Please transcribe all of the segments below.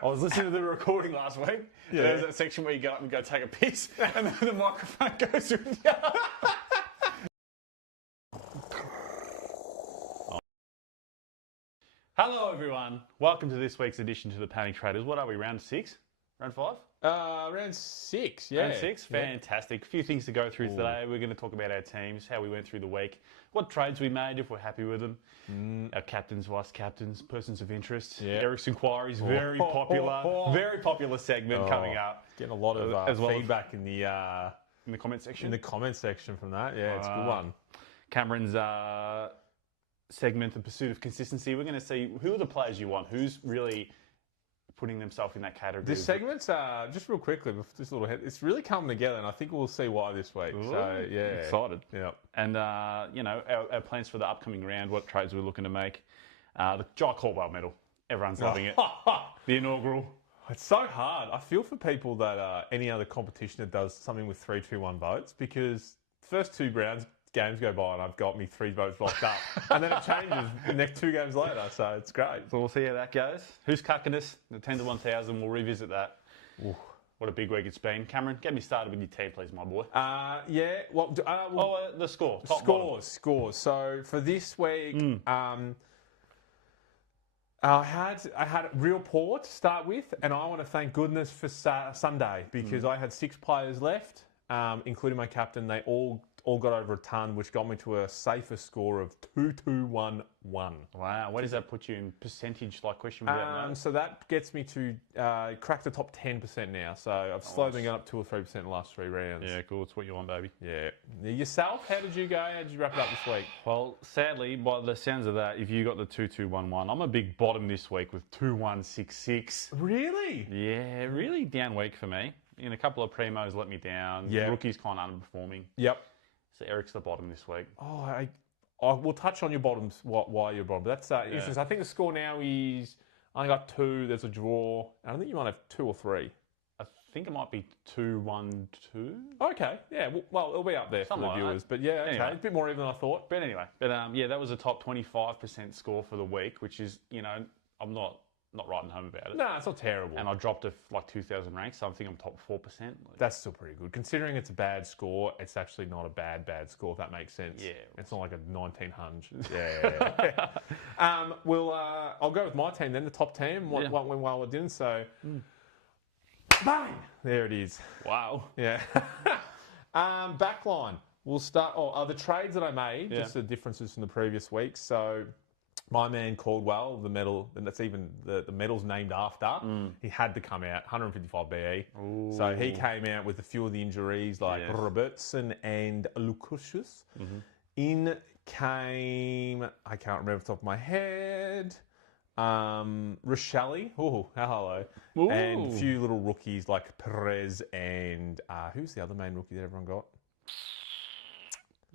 I was listening to the recording last week. Yeah. There's that section where you go up and go take a piss, and then the microphone goes through the Hello, everyone. Welcome to this week's edition to the Panic Traders. What are we, round 6? Round 5? Round 6, yeah. Round 6? Fantastic. A few things to go through today. We're going to talk about our teams, how we went through the week, what trades we made, if we're happy with them, our captains, vice-captains, persons of interest. Yeah. Eric's Inquiries, very popular segment coming up. Getting a lot of feedback in the comment section. In the comment section from that. Yeah, it's a good one. Cameron's segment, The Pursuit of Consistency. We're going to see who are the players you want, who's really putting themselves in that category. This segment's, just real quickly, just a little head, it's really coming together, and I think we'll see why this week. Ooh, so, yeah. Excited. Yeah. And, you know, our plans for the upcoming round, what trades we're looking to make. The Jai Caldwell medal. Everyone's loving it. The inaugural. It's so hard. I feel for people that any other competition that does something with 3-2-1 votes, because the first two games go by and I've got me 3 votes locked up. And then it changes the next 2 games later, so it's great. So we'll see how that goes. Who's cucking us? The 10 to 1,000, we'll revisit that. Ooh. What a big week it's been. Cameron, get me started with your team, please, my boy. Yeah. The score. Scores. So for this week, I had real poor to start with, and I want to thank goodness for Sunday, because I had 6 players left, including my captain. They all got over a ton, which got me to a safer score of 2-2-1-1. Wow, where does that put you in percentage, like question without So that gets me to crack the top 10% now. So I've slowly gone up 2 or 3% in the last 3 rounds. Yeah, cool. It's what you want, baby. Yeah. Yourself, how did you go? How did you wrap it up this week? Well, sadly, by the sounds of that, if you got the 2-2-1-1, I'm a big bottom this week with 2-1-6-6. Really? Yeah, really down week for me. In a couple of primos let me down. Yeah. Rookies kind of underperforming. Yep. So Eric's the bottom this week. We'll touch on your bottoms, why you're bottom. That's interesting. I think the score now is, I got 2, there's a draw. I think you might have 2 or 3. I think it might be 2-1-2. Okay, yeah. Well, it'll be up there for the viewers. But yeah, okay. Anyway. A bit more even than I thought. But anyway, yeah, that was a top 25% score for the week, which is, you know, I'm not writing home about it. No, it's not terrible. And I dropped to like 2,000 ranks, so I think I'm top 4%. That's still pretty good. Considering it's a bad score, it's actually not a bad score, if that makes sense. Yeah. It's not like a 1900. Yeah. I'll go with my team then, the top 10. What went well, what didn't. So, bang! There it is. Wow. Yeah. Backline. We'll start, the trades that I made, just the differences from the previous week. So, my man Caldwell, the medal, and that's even the medal's named after, he had to come out, 155 BE. Ooh. So he came out with a few of the injuries, like Robertson and Lucusius. Mm-hmm. In came, I can't remember off the top of my head, Rochelle, hello, and a few little rookies like Perez and, who's the other main rookie that everyone got?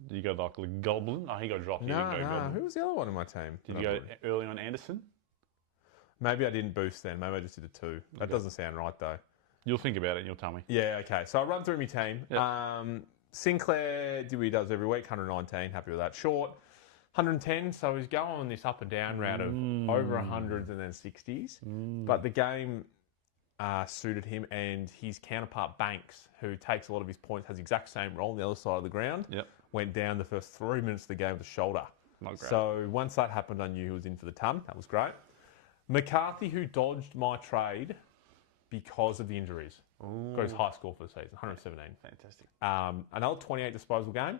You got like Goblin? Oh, he got dropped. No. Who was the other one in my team? Did you go early on Anderson? Maybe I didn't boost then. Maybe I just did a 2. That doesn't sound right though. You'll think about it and you'll tell me. Yeah, okay. So I'll run through my team. Yep. Sinclair did what he does every week, 119. Happy with that. Short, 110. So he's going on this up and down round of over 100s and then 60s. But the game suited him, and his counterpart Banks, who takes a lot of his points, has the exact same role on the other side of the ground. Yep. Went down the first 3 minutes of the game with a shoulder. Not great. So once that happened, I knew he was in for the ton. That was great. McCarthy, who dodged my trade because of the injuries. Ooh. Got his high score for the season, 117. Fantastic. Another 28 disposal game.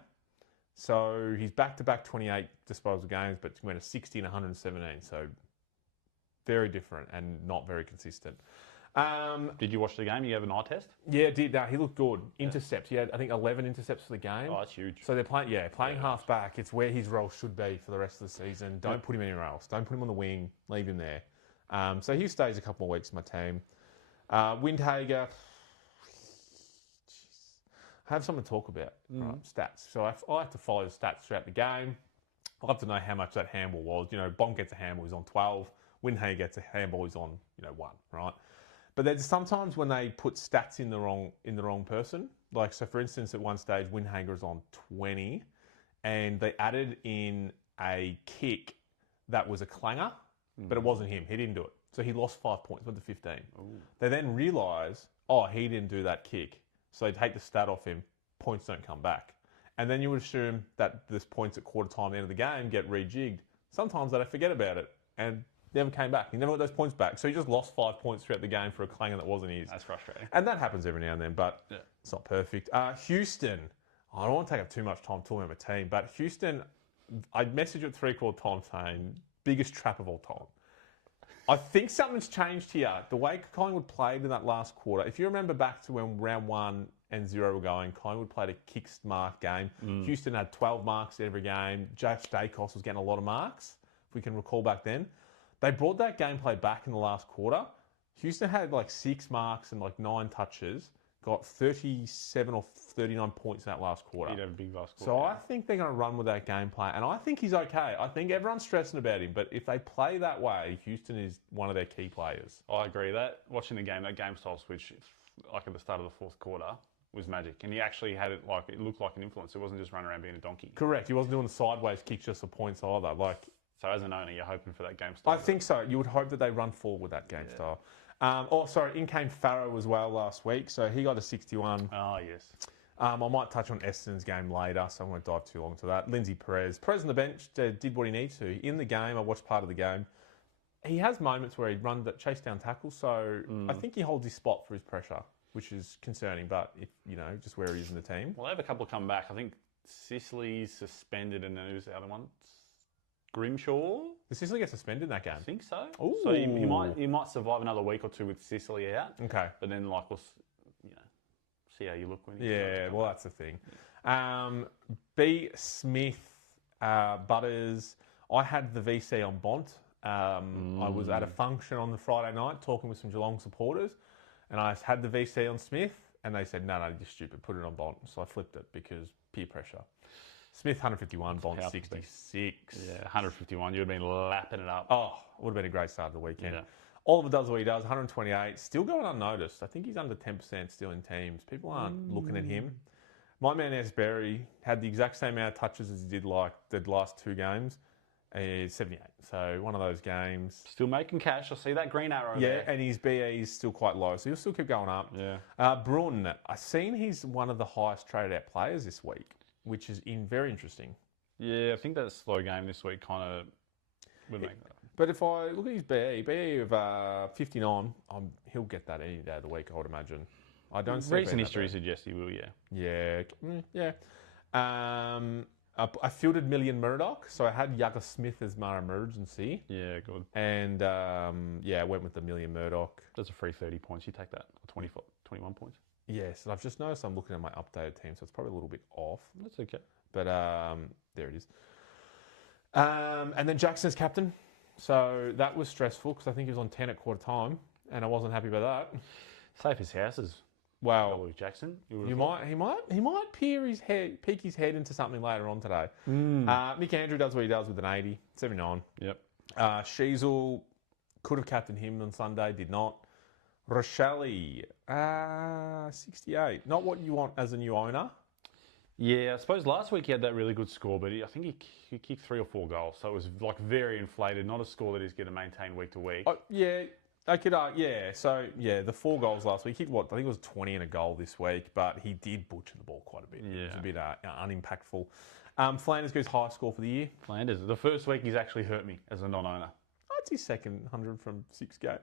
So he's back-to-back 28 disposal games, but went a 60 and 117. So very different and not very consistent. Did you watch the game? You have an eye test? Yeah, did. No, he looked good. Intercepts. He had, I think, 11 intercepts for the game. Oh, that's huge. So they're playing half back. It's where his role should be for the rest of the season. Don't put him anywhere else. Don't put him on the wing. Leave him there. So he stays a couple more weeks in my team. Windhager. I have something to talk about. Right, stats. So I have to follow the stats throughout the game. I'll have to know how much that handball was. You know, Bonk gets a handball, he's on 12. Windhager gets a handball, he's on 1. Right. But there's sometimes when they put stats in the wrong person. Like, so for instance, at one stage, Windhager's on 20, and they added in a kick that was a clanger, but it wasn't him. He didn't do it. So he lost 5 points, went to 15. Ooh. They then realise, he didn't do that kick. So they take the stat off him, points don't come back. And then you would assume that this points at quarter time, the end of the game, get rejigged. Sometimes they forget about it and never came back. He never got those points back. So he just lost 5 points throughout the game for a clanger that wasn't his. That's frustrating. And that happens every now and then, but it's not perfect. Houston. I don't want to take up too much time talking about my team, but Houston, I messaged you at 3/4 time saying, biggest trap of all time. I think something's changed here. The way Collingwood played in that last quarter, if you remember back to when round 1 and 0 were going, Collingwood played a kicked mark game. Houston had 12 marks every game. Josh Dacos was getting a lot of marks, if we can recall back then. They brought that gameplay back in the last quarter. Houston had 6 marks and 9 touches, got 37 or 39 points in that last quarter. He'd have a big last quarter. So I think they're going to run with that gameplay, and I think he's okay. I think everyone's stressing about him, but if they play that way, Houston is one of their key players. I agree. That watching the game, that game style switch, at the start of the fourth quarter, was magic. And he actually had it it looked like an influence. It wasn't just running around being a donkey. Correct. He wasn't doing the sideways kicks just for points either. So as an owner, you're hoping for that game style. I think so. You would hope that they run forward with that game style. In came Farrow as well last week, so he got a 61. Oh, yes. I might touch on Eston's game later, so I won't dive too long to that. Lindsay Perez. Perez on the bench did what he needed to. In the game, I watched part of the game. He has moments where he'd run that chase down tackles, so I think he holds his spot for his pressure, which is concerning, but if just where he is in the team. Well, they have a couple come back. I think Sicily's suspended, and then who's the other one? Grimshaw? Did Sicily get suspended in that game? I think so. Ooh. So he might survive another week or two with Sicily out. Okay. But then we'll see how you look when that's the thing. B. Smith, Butters. I had the VC on Bont. I was at a function on the Friday night talking with some Geelong supporters, and I had the VC on Smith, and they said, no, you're stupid, put it on Bont. So I flipped it because peer pressure. Smith 151, Bont 66. Yeah, 151. You'd have been lapping it up. Oh, would have been a great start of the weekend. Yeah. Oliver does what he does, 128. Still going unnoticed. I think he's under 10% still in teams. People aren't looking at him. My man Asbury had the exact same amount of touches as he did the last 2 games. 78. So one of those games. Still making cash. I see that green arrow there. Yeah, and his BE is still quite low, so he'll still keep going up. Yeah. Brun, I've seen he's one of the highest traded out players this week, which is very interesting. Yeah, I think that slow game this week kind of would make that. But if I look at his BE of 59, he'll get that any day of the week, I would imagine. I don't see recent history suggests he will. Yeah. I fielded Million Murdoch, so I had Yaga Smith as my emergency. Yeah, good. And I went with the Million Murdoch. That's a free 30 points. You take that, or 21 points. Yes, and I've just noticed I'm looking at my updated team, so it's probably a little bit off. That's okay. But there it is. And then Jackson's captain. So that was stressful because I think he was on 10 at quarter time, and I wasn't happy about that. Safe as houses. Well, with Jackson, he might peek his head into something later on today. Mick Andrew does what he does with an 80, 79. Yep. Sheasel could have captained him on Sunday, did not. Rochelle, 68. Not what you want as a new owner. Yeah, I suppose last week he had that really good score, but I think he kicked 3 or 4 goals, so it was very inflated. Not a score that he's going to maintain week to week. Yeah. I could, the 4 goals last week. He kicked I think it was 20 and a goal this week, but he did butcher the ball quite a bit. Yeah. It was a bit unimpactful. Flanders goes highest score for the year. Flanders. The first week he's actually hurt me as a non-owner. That's his second 100 from 6 games.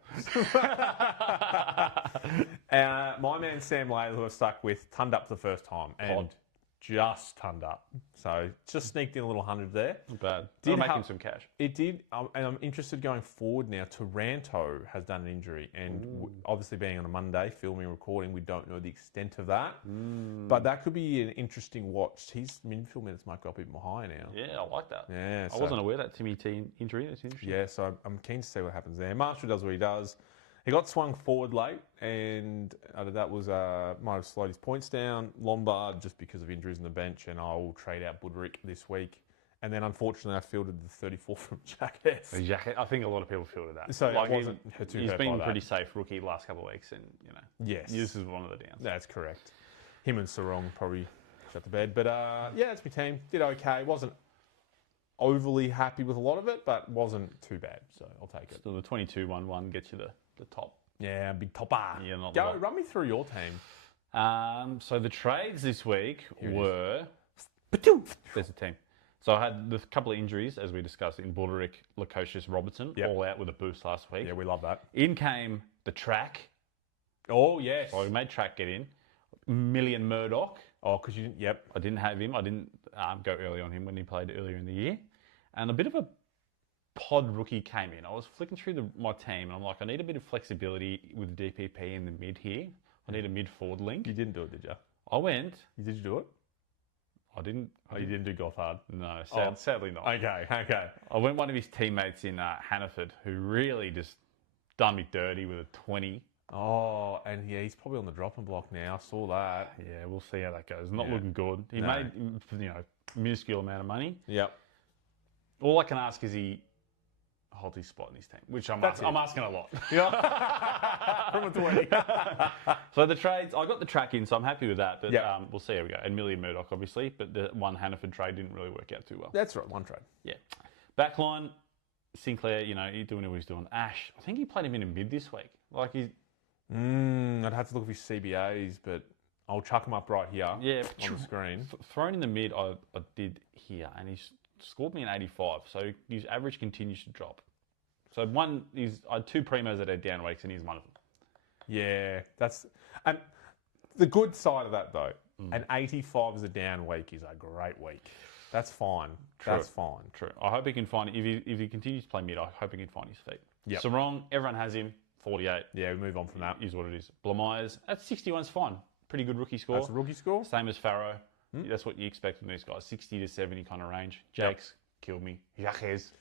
My man Sam Laylor, who I stuck with, turned up for the first time. And just turned up. So just sneaked in a little 100 there. Not bad. Did make him some cash. It did. And I'm interested going forward now. Taranto has done an injury. And obviously being on a Monday, filming, recording, we don't know the extent of that. But that could be an interesting watch. His midfield minutes might go up even more high now. Yeah, I like that. Yeah, I wasn't aware of that Timmy T injury. That's interesting. Yeah, so I'm keen to see what happens there. Marshall does what he does. He got swung forward late, and that was might have slowed his points down. Lombard, just because of injuries on the bench, and I'll trade out Budrick this week. And then, unfortunately, I fielded the 34 from Jack S. I think a lot of people fielded that. So he's been pretty safe rookie the last couple of weeks, and yes, this is one of the downs. That's correct. Him and Sarong probably shut the bed, but that's my team. Did okay. overly happy with a lot of it, but wasn't too bad. So I'll take it. Still, the 22-1-1 gets you the top. Yeah, big topper. Yeah, not Go, run me through your team. So the trades this week were... There's a team. So I had a couple of injuries, as we discussed, in Balderick, Lukosius, Robertson, all out with a boost last week. Yeah, we love that. In came the track. Oh, yes. So we made track get in. Million Murdoch. Oh, because you didn't... Yep. I didn't have him. I didn't go early on him when he played earlier in the year. And a bit of a pod rookie came in. I was flicking through my team, and I'm like, I need a bit of flexibility with DPP in the mid here. I need a mid-forward link. You didn't do it, did you? I went. Did you do it? I didn't. You didn't do Gothard? No, sadly not. Okay. I went one of his teammates in Hannaford who really just done me dirty with a 20. Oh, and yeah, he's probably on the dropping block now. I saw that. Yeah, we'll see how that goes. Not looking good. He made, minuscule amount of money. Yep. All I can ask is he holds his spot in his team, which I'm asking a lot. From a 20. So the trades, I got the track in, so I'm happy with that. But we'll see how we go. And Million Murdoch, obviously, but the one Hannaford trade didn't really work out too well. That's right, one trade. Yeah. Backline, Sinclair, he's doing what he's doing. Ash, I think he played him in a mid this week. Like he's... I'd have to look at his CBAs, but I'll chuck him up right here on the screen. Thrown in the mid, I did here, and he's scored me an 85, so his average continues to drop. So I had two primos that had down weeks, and he's one of them. Yeah, and the good side of that though, an 85 as a down week is a great week. That's fine. True. That's fine. True. I hope he can find if he continues to play mid. I hope he can find his feet. Yep. Sarong, everyone has him. 48. Yeah, we move on from that. Is what it is. Blamires, that's 61's fine. Pretty good rookie score. That's a rookie score. Same as Farrow. That's what you expect from these guys. 60 to 70 kind of range. Jakes killed me. Yaches.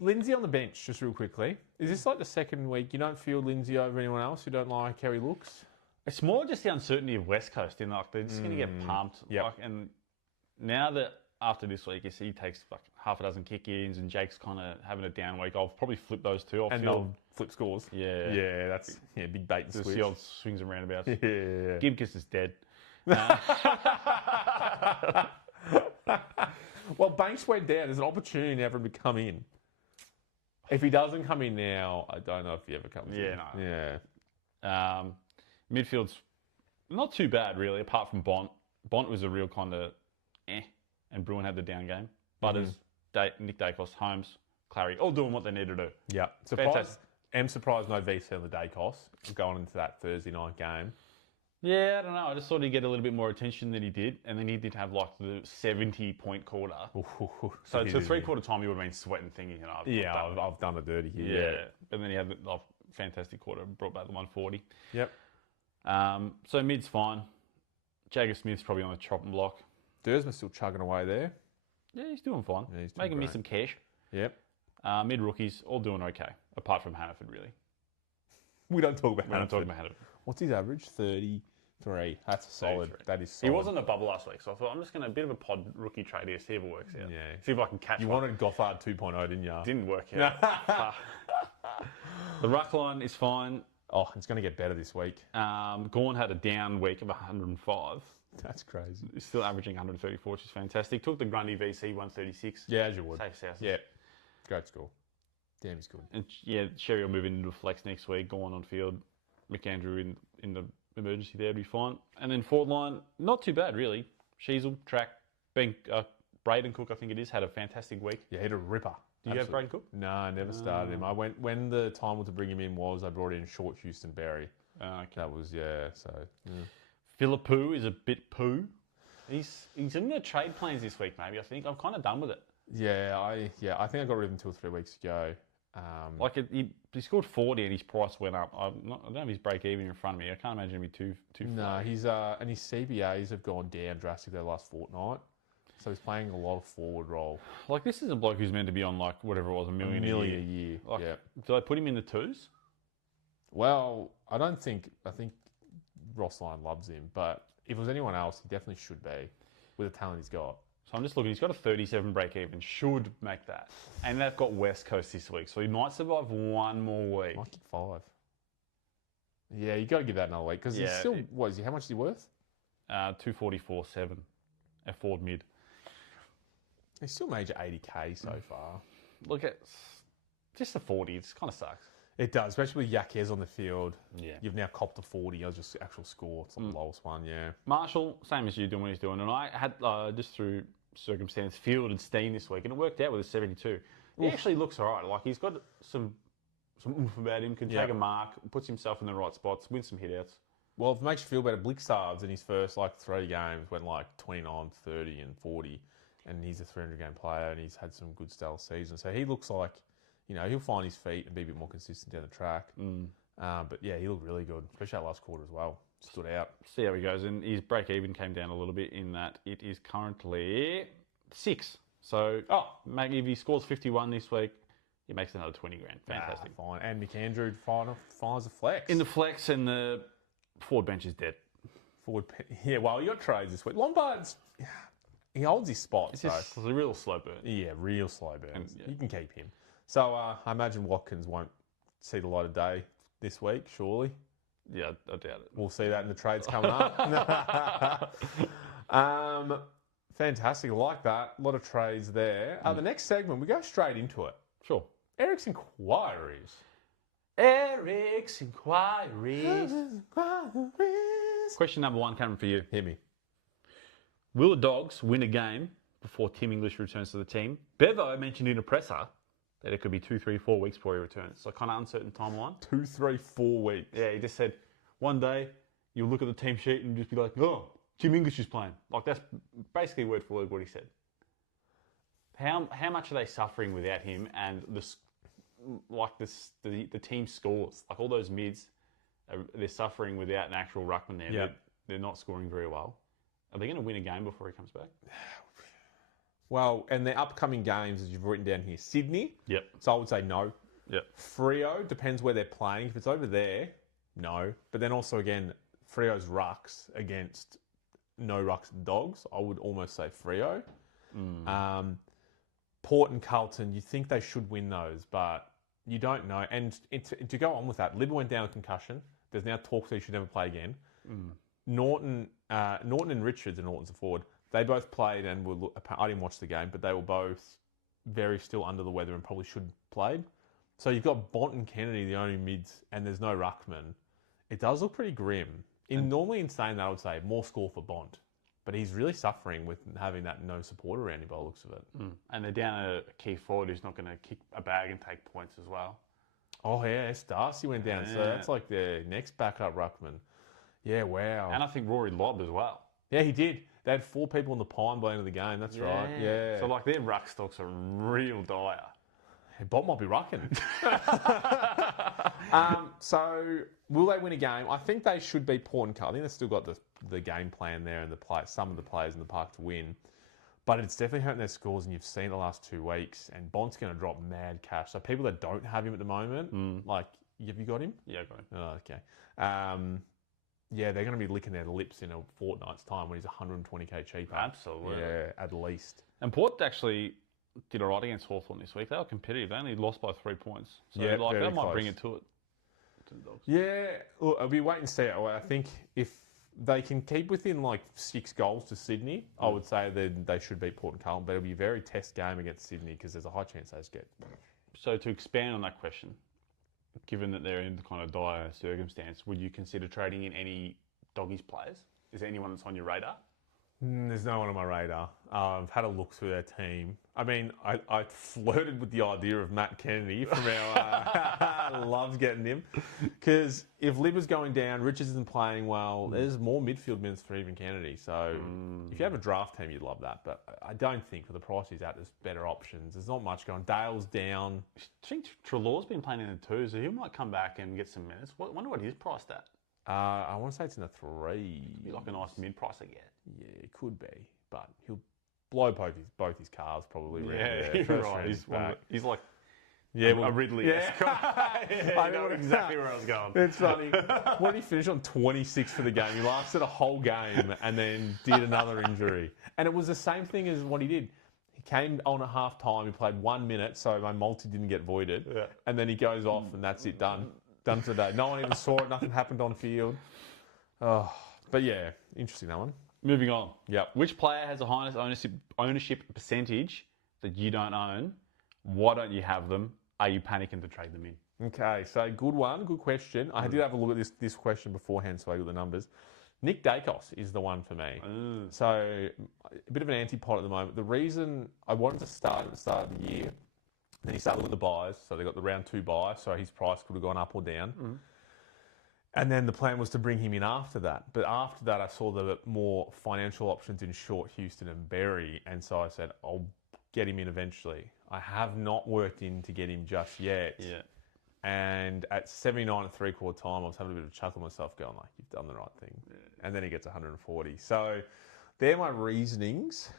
Lindsay on the bench, just real quickly. Is this like the second week you don't feel Lindsay over anyone else? You don't like how he looks? It's more just the uncertainty of West Coast. In like they're just going to get pumped. Yep. Like, and now that after this week, you see he takes like half a dozen kick-ins and Jake's kind of having a down week. I'll probably flip those two. They'll flip scores. Yeah. Yeah, that's big bait and switch. The old swings and roundabouts. Yeah. Gibkiss is dead. Well, Banks went down. There's an opportunity now for him to come in. If he doesn't come in now, I don't know if he ever comes in. No. Yeah. Midfield's not too bad, really, apart from Bont. Bont was a real kind of and Bruin had the down game. Butters, Nick Dacos, Holmes, Clary, all doing what they need to do. Yeah. Surprised no VC on the Dacos going into that Thursday night game. Yeah, I don't know. I just thought he'd get a little bit more attention than he did, and then he did have like the 70-point quarter. So to three-quarter time, he would have been sweating, thinking, I've done a dirty here. Yeah. And then he had a fantastic quarter, brought back the 140. Yep. So mid's fine. Jagger Smith's probably on the chopping block. Dersman's still chugging away there. Yeah, he's doing fine. Yeah, he's making me some cash. Yep. Mid rookies, all doing okay, apart from Hannaford, really. We don't talk about We don't talk about Hannaford. What's his average? 33. That's solid. 33. That is solid. He was on the bubble last week, so I thought I'm just going to a bit of a pod rookie trade here, see if it works out. Yeah. See if I can catch You one. wanted Gothard 2.0, didn't you? Didn't work out. The ruck line is fine. Oh, it's going to get better this week. Gawn had a down week of 105. That's crazy. He's still averaging 134, which is fantastic. Took the Grundy VC 136. Yeah, as you would. Safe South. Yeah. Great score. Damn, he's good. And Sherry will move into a flex next week. Gawn on field. McAndrew in the emergency there will be fine. And then forward line, not too bad really. Sheasel, Track, Braden Cook, I think it is, had a fantastic week. Yeah, he had a ripper. Do you have Braden Cook? No, I never started him. I went when the time to bring him in was I brought in Short Houston Berry. Okay. That was Philippou is a bit poo. He's in the trade plans this week, maybe. I think I'm kind of done with it. Yeah, I think I got rid of him 2 or 3 weeks ago. He scored 40 and his price went up. I don't have his break even in front of me. I can't imagine it'd be too No, he's and his CBAs have gone down drastically the last fortnight. So he's playing a lot of forward role. Like this is a bloke who's meant to be on like whatever it was, a million a year. Like, yeah. Do they put him in the twos? Well, I think Ross Lyon loves him, but if it was anyone else, he definitely should be with the talent he's got. So I'm just looking, he's got a 37 break even, should make that. And they've got West Coast this week, so he might survive one more week. Might get 5. Yeah, you got to give that another week, because he's still, what is he, how much is he worth? 244.7 at forward mid. He still made you 80k so far. Look at just the 40s. Kind of sucks. It does, especially with Yaquez on the field. Yeah. You've now copped a 40. I was just actual score. It's the lowest one, yeah. Marshall, same as you doing what he's doing. And I had, just through circumstance, fielded Steen this week, and it worked out with a 72. He actually looks all right. Like, he's got some oomph about him, can take a mark, puts himself in the right spots, wins some hit-outs. Well, if it makes you feel better, Blixards in his first, 3 games went, 29, 30 and 40. And he's a 300-game player, and he's had some good stellar seasons. So he looks like, he'll find his feet and be a bit more consistent down the track. But, yeah, he looked really good, especially that last quarter as well. Stood out. See how he goes. And his break-even came down a little bit in that it is currently 6. So, if he scores 51 this week, he makes another 20 grand. Fantastic. Fine. And McAndrew finds a flex. In the flex, and the forward bench is dead. Yeah, well, you got trades this week. Lombard's, he holds his spot. It's just a real slow burn. Yeah, real slow burn. You can keep him. So I imagine Watkins won't see the light of day this week, surely. Yeah, I doubt it. We'll see that in the trades coming up. Fantastic. I like that. A lot of trades there. The next segment, we go straight into it. Sure. Eric's Inquiries. Eric's Inquiries. Question number 1 coming for you. Hit me. Will the Dogs win a game before Tim English returns to the team? Bevo mentioned in a presser that it could be 2, 3, 4 weeks before he returns. So kind of uncertain timeline. 2, 3, 4 weeks. Yeah, he just said one day you'll look at the team sheet and just be like, oh, Tim English is playing. Like, that's basically word for word what he said. How much are they suffering without him, and the team scores? Like, all those mids, they're suffering without an actual ruckman there. Yep. They're not scoring very well. Are they going to win a game before he comes back? Well, and the upcoming games, as you've written down here, Sydney. Yep. So I would say no. Yep. Freo, depends where they're playing. If it's over there, no. But then also, again, Freo's rucks against no rucks Dogs, I would almost say Freo. Port and Carlton, you think they should win those, but you don't know. And to go on with that, Libba went down with concussion. There's now talk that he should never play again. Norton and Richards, and Norton's a forward, they both played and I didn't watch the game, but they were both very still under the weather and probably should have played. So you've got Bont and Kennedy, the only mids, and there's no ruckman. It does look pretty grim. Normally in saying that, I would say more score for Bont. But he's really suffering with having that no support around him by the looks of it. And they're down a key forward who's not going to kick a bag and take points as well. Oh, yeah, Darcy went down. Yeah. So that's like the next backup ruckman. Yeah, wow. And I think Rory Lobb as well. Yeah, he did. They had 4 people in the pine by the end of the game. That's right. Yeah. So, like, their ruck stocks are real dire. Bob might be rucking. So, will they win a game? I think they should beat Port and Carlton. I think they've still got the game plan there and some of the players in the park to win. But it's definitely hurting their scores, and you've seen it the last 2 weeks. And Bont's going to drop mad cash. So, people that don't have him at the moment, have you got him? Yeah, I got him. Oh, okay. Yeah, they're going to be licking their lips in a fortnight's time when he's 120k cheaper. Absolutely. Yeah, at least. And Port actually did all right against Hawthorn this week. They were competitive. They only lost by 3 points. So yeah, that might close. bring it to it. To the Dogs. Yeah, look, I'll be waiting to see. I think if they can keep within 6 goals to Sydney, I would say that they should beat Port and Carlton. But it'll be a very test game against Sydney because there's a high chance they just get. So to expand on that question, given that they're in the kind of dire circumstance, would you consider trading in any Doggies players? Is there anyone that's on your radar? There's no one on my radar. I've had a look through their team. I mean, I flirted with the idea of Matt Kennedy from our... loves getting him. Because if Libba's going down, Richards isn't playing well, there's more midfield minutes for even Kennedy. So if you have a draft team, you'd love that. But I don't think for the price he's at, there's better options. There's not much going. Dale's down. I think Treloar's been playing in the 2, so he might come back and get some minutes. I wonder what he's priced at. I want to say it's in the 3. Be like a nice mid-price again. Yeah, it could be, but he'll blow both his cars probably. Yeah, you're right. He's like a Ridley. Yeah. I know exactly where I was going. It's funny. When he finished on 26 for the game, he lasted a whole game and then did another injury. And it was the same thing as what he did. He came on at half time, he played 1 minute, so my multi didn't get voided. Yeah. And then he goes off and that's it, done. Done for the day. No one even saw it, nothing happened on field. Oh, but yeah, interesting that one. Moving on. Yep. Which player has the highest ownership percentage that you don't own. Why don't you have them? Are you panicking to trade them in? Okay, so good one, good question. I did have a look at this question beforehand, so I got the numbers. Nick Dacos is the one for me. So a bit of an antipod at the moment. The reason I wanted to start at the start of the year, then he started with the buys, so they got the round 2 buy, so his price could have gone up or down. And then the plan was to bring him in after that. But after that, I saw the more financial options in Short, Houston and Berry, and so I said, I'll get him in eventually. I have not worked in to get him just yet. Yeah. And at 79 and 3/4 time, I was having a bit of a chuckle myself going like, you've done the right thing. Yeah. And then he gets 140. So they're my reasonings.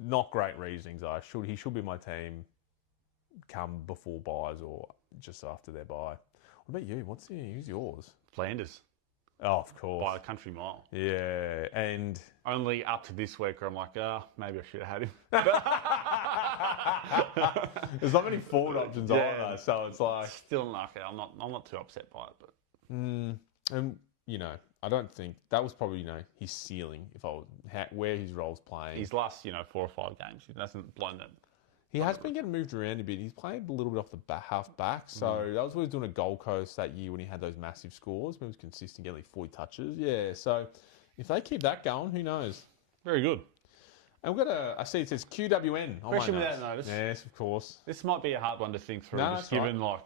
Not great reasonings. He should be my team come before buys or just after their buy. What about you? Who's yours? Flanders. Oh, of course. By a country mile. Yeah. And only up to this week where I'm like, maybe I should have had him. There's not many forward options either, so it's like still not. I'm not too upset by it, but and I don't think that was probably his ceiling. If I was where his role's playing, his last 4 or 5 games, he hasn't blown that. He has been getting moved around a bit. He's played a little bit off the half back, so that was what he was doing at Gold Coast that year when he had those massive scores. He was consistent, getting like 40 touches. Yeah, so if they keep that going, who knows? Very good. And we've got I see it says QWN. Question without notice. Yes, of course. This might be a hard one to think through, just given the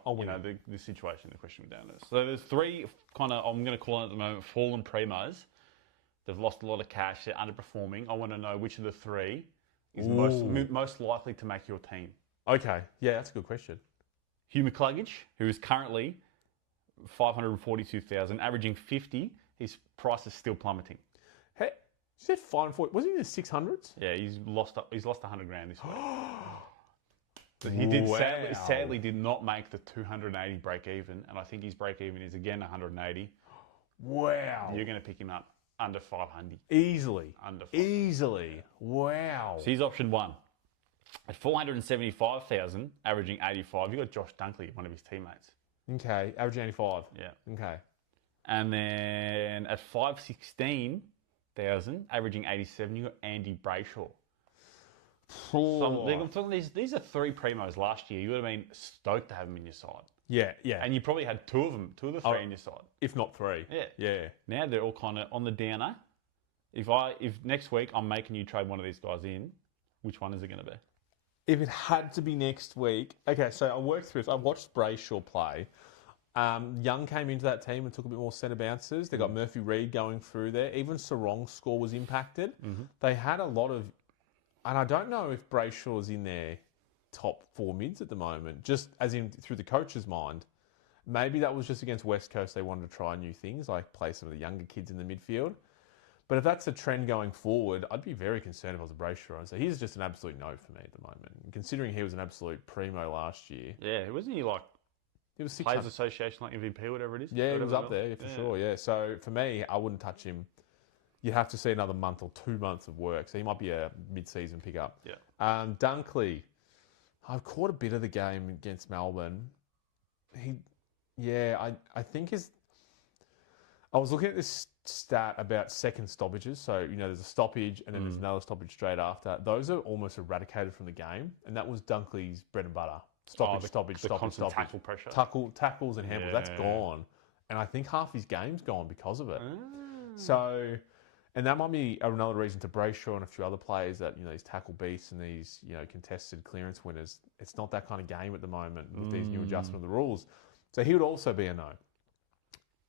situation, the question without notice. So there's 3 kind of, I'm going to call it at the moment, fallen primos. They've lost a lot of cash. They're underperforming. I want to know which of the 3 is most likely to make your team. Okay. Yeah, that's a good question. Hugh McCluggage, who is currently 542,000, averaging 50. His price is still plummeting. Hey, you said 540. Was he in the 600s? Yeah, he's lost 100 grand this week. But he sadly did not make the 280 break even, and I think his break even is again 180. Wow. You're going to pick him up under 500. Easily. Under 500. Easily. Wow. So he's option 1. At 475,000, averaging 85, you got Josh Dunkley, one of his teammates. Okay, averaging 85. Yeah. Okay. And then at 516,000, averaging 87, you got Andy Brayshaw. These are 3 primos last year. You would have been stoked to have them in your side. Yeah, yeah. And you probably had 2 of them, 2 of the 3 in your side. If not 3. Yeah. Yeah. Now they're all kind of on the downer. If next week I'm making you trade one of these guys in, which one is it going to be? If it had to be next week, okay, so I worked through this. I watched Brayshaw play. Young came into that team and took a bit more centre bounces. They got Murphy Reid going through there. Even Sarong's score was impacted. They had a lot of, and I don't know if Brayshaw's in their top 4 mids at the moment, just as in through the coach's mind. Maybe that was just against West Coast. They wanted to try new things, like play some of the younger kids in the midfield. But if that's a trend going forward, I'd be very concerned if I was a Brayshaw. So he's just an absolute no for me at the moment. And considering he was an absolute primo last year. Yeah, wasn't he like it was Players Association, like MVP, whatever it is? Yeah, he was up there, for sure, yeah. So for me, I wouldn't touch him. You'd have to see another month or 2 months of work. So he might be a mid-season pickup. Yeah. Dunkley, I've caught a bit of the game against Melbourne. I think I was looking at this stat about second stoppages. So, there's a stoppage and then there's another stoppage straight after. Those are almost eradicated from the game. And that was Dunkley's bread and butter. Stoppage. Tackle pressure. Tackles and handballs. That's gone. And I think half his game's gone because of it. So, and that might be another reason to Brayshaw and a few other players that, these tackle beasts and these, contested clearance winners, it's not that kind of game at the moment with these new adjustment of the rules. So he would also be a no.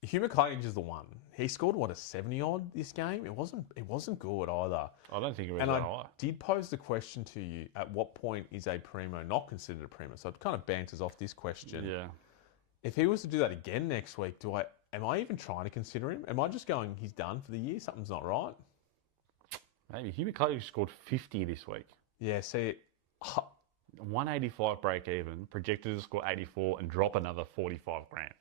Hugh McCluggage is the one. He scored, a 70-odd this game? It wasn't good either. I don't think it was and that I did pose the question to you, at what point is a primo not considered a primo? So it kind of banters off this question. Yeah. If he was to do that again next week, am I even trying to consider him? Am I just going, he's done for the year? Something's not right? Maybe. Hugh McCluggage scored 50 this week. Yeah, see... 185 break even, projected to score 84 and drop another 45 grand.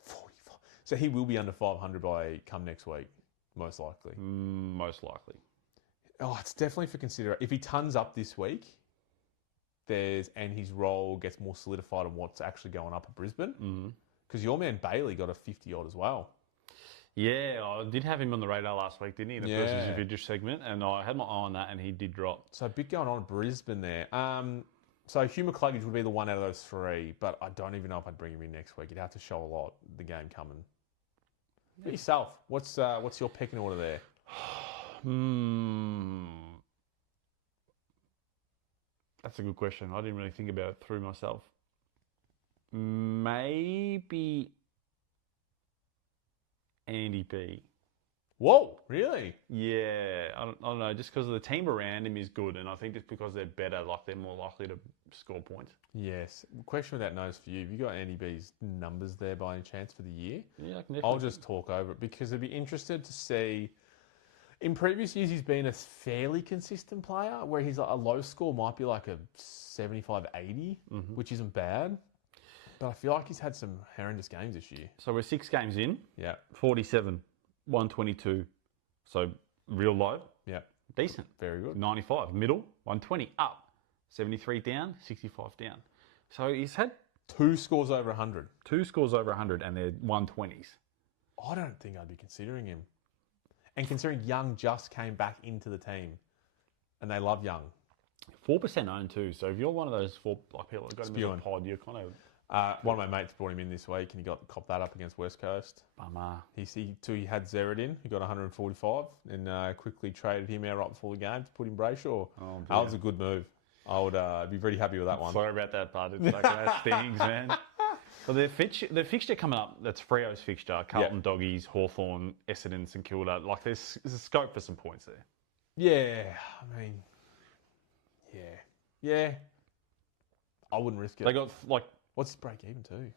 45. So he will be under 500 by come next week, most likely. Most likely. Oh, it's definitely for consideration. If he tons up this week, and his role gets more solidified on what's actually going up at Brisbane, because your man Bailey got a 50 odd as well. Yeah, I did have him on the radar last week, didn't he? The versus Vidrish segment, and I had my eye on that, and he did drop. So a bit going on at Brisbane there. So Hugh McCluggage would be the one out of those three, but I don't even know if I'd bring him in next week. You'd have to show a lot, the game coming. For yourself, what's your pecking order there? That's a good question. I didn't really think about it through myself. Maybe Andy B. Whoa, really? Yeah, I don't know. Just because the team around him is good, and I think it's because they're better, like they're more likely to score points. Yes. Question without notice for you. Have you got Andy B's numbers there by any chance for the year? Yeah, I'll just talk over it because I'd be interested to see. In previous years, he's been a fairly consistent player where he's like a low score might be like a 75, 80, which isn't bad. But I feel like he's had some horrendous games this year. So we're 6 games in. Yeah. 47, 122. So real low. Yeah. Decent. Very good. 95. Middle. 120. Up. 73 down. 65 down. So he's had 2 scores over 100. 2 scores over 100 and they're 120s. I don't think I'd be considering him. And considering Young just came back into the team. And they love Young. 4% owned too. So if you're one of those four people that got him in the pod, you're kind of... one of my mates brought him in this week and he copped that up against West Coast. Bummer. He had Zerrett in. He got 145 and quickly traded him out right before the game to put in Brayshaw. Oh, that was a good move. I would be very happy with that one. Sorry about that, bud. It's like that stings, man. Well, the fixture coming up, that's Freo's fixture, Carlton Doggies, Hawthorn, Essendon, St Kilda. Like, there's a scope for some points there. Yeah, I mean, yeah. I wouldn't risk it. They got, like... What's his break even to? Is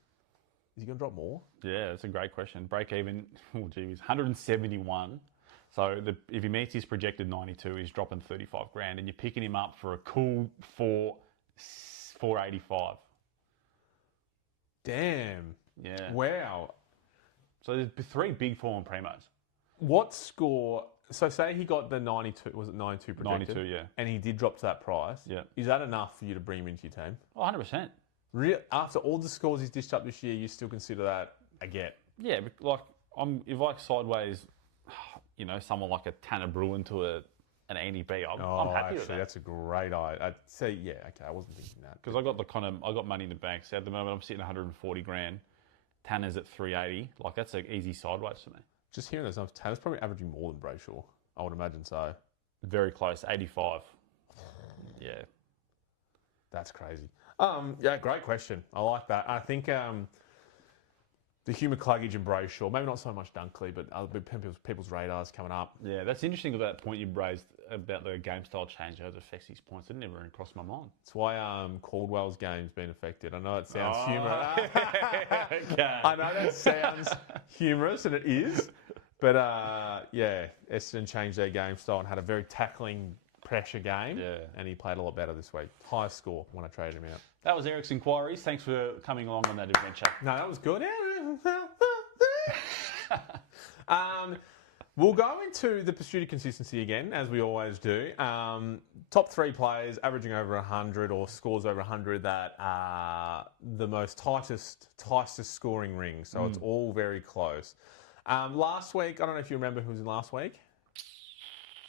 he going to drop more? Yeah, that's a great question. Break even, he's 171. So if he meets his projected 92, he's dropping 35 grand, and you're picking him up for a cool 485. Damn. Yeah. Wow. So there's 3 big form primos. What score? So say he got the 92, was it 92 projected? 92, yeah. And he did drop to that price. Yeah. Is that enough for you to bring him into your team? Oh, 100%. After all the scores he's dished up this year, you still consider that a get? Yeah, but like if like sideways, someone like a Tanner Bruin to an Andy B, I'm happy with that. That's a great idea. I'd say, yeah, okay, I wasn't thinking that. Because I got money in the bank. So at the moment I'm sitting 140 grand. Tanner's at 380. Like that's an easy sideways for me. Just hearing those numbers, Tanner's probably averaging more than Brayshaw. I would imagine so. Very close, 85. Yeah. That's crazy. Yeah, great question. I like that. I think the Hugh McCluggage and Brayshaw, maybe not so much Dunkley, but other people's radars coming up. Yeah, that's interesting about that point you raised about the game style change, how it affects his points. It never even crossed my mind. That's why Caldwell's game's been affected. I know it sounds humorous. Okay. I know that sounds humorous, and it is. But, Essendon changed their game style and had a very tackling pressure game, and he played a lot better this week. Highest score when I traded him out. That was Eric's inquiries. Thanks for coming along on that adventure. No, that was good. We'll go into the pursuit of consistency again, as we always do. Top 3 players averaging over 100 or scores over 100 that are the most tightest scoring ring. So it's all very close. Last week, I don't know if you remember who was in last week.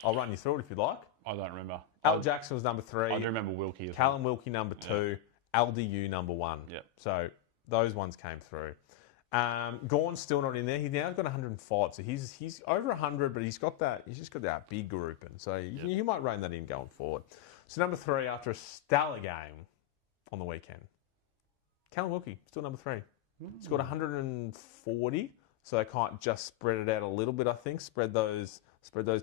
I'll run you through it if you'd like. I don't remember. Al Jackson was number 3. I do remember Wilkie. Callum Wilkie number 2. LDU number 1. Yep. So those ones came through. Gorn's still not in there. He's now got 105. So he's over 100, but he's just got that big group. And so you might rein that in going forward. So number 3 after a stellar game on the weekend. Callum Wilkie, still number 3. He's got 140. So they can't just spread it out a little bit, I think. Spread those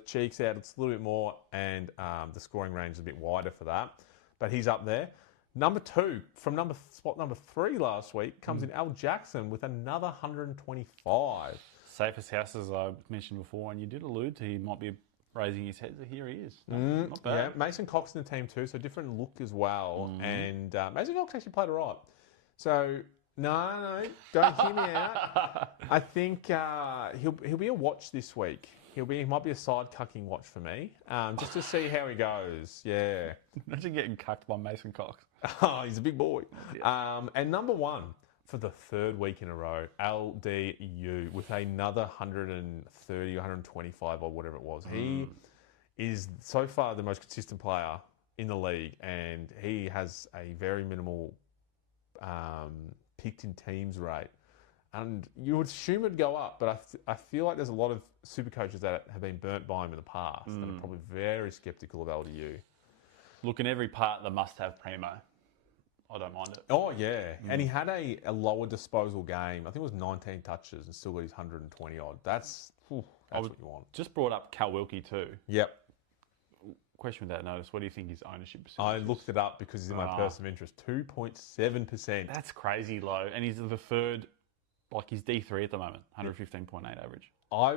cheeks out it's a little bit more, and the scoring range is a bit wider for that. But he's up there. Number 2, from spot number 3 last week, comes in Al Jackson with another 125. Safest house, as I mentioned before, and you did allude to he might be raising his head. So here he is. Not bad. Yeah, Mason Cox in the team too, so different look as well. And Mason Cox actually played all right. So... No, don't hear me out. I think he'll be a watch this week. He might be a side cucking watch for me, just to see how he goes. Yeah. Imagine getting cucked by Mason Cox. Oh, he's a big boy. And number 1, for the third week in a row, LDU, with another 130, 125 or whatever it was. He is so far the most consistent player in the league, and he has a very minimal picked in teams rate. And you would assume it'd go up, but I feel like there's a lot of super coaches that have been burnt by him in the past that are probably very sceptical of LDU. Look, in every part, the must-have primo. I don't mind it. Oh, yeah. And he had a lower disposal game. I think it was 19 touches and still got his 120 odd. That's what you want. Just brought up Cal Wilkie too. Yep. Question without notice. What do you think his ownership percentage I looked it up because he's in my person of interest. 2.7%. That's crazy low. And he's the third, like he's D3 at the moment, 115.8 average. I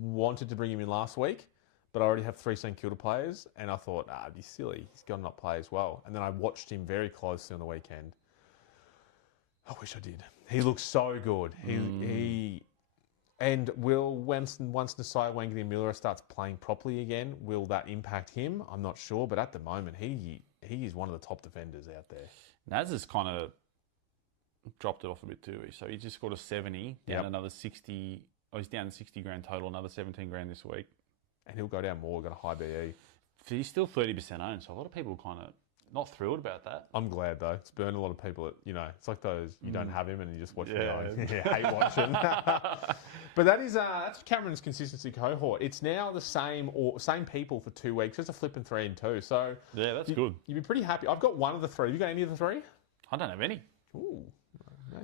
wanted to bring him in last week, but I already have 3 St Kilda players, and I thought, it'd be silly. He's got to not play as well. And then I watched him very closely on the weekend. I wish I did. He looks so good. And once Nasiah Wanganeen-Miller starts playing properly again, will that impact him? I'm not sure, but at the moment, he is one of the top defenders out there. Naz has kind of dropped it off a bit too. So he just scored a 70, down another 60. Oh, he's down 60 grand total, another 17 grand this week. And he'll go down more, got a high BE. So he's still 30% owned, so a lot of people kind of not thrilled about that. I'm glad, though. It's burned a lot of people. It's like those, you don't have him and you just watch him going, hate watching. But that's Cameron's consistency cohort. It's now the same people for 2 weeks. It's a flipping 3 and 2. So yeah, that's good. You'd be pretty happy. I've got one of the 3. Have you got any of the 3? I don't have any. Ooh.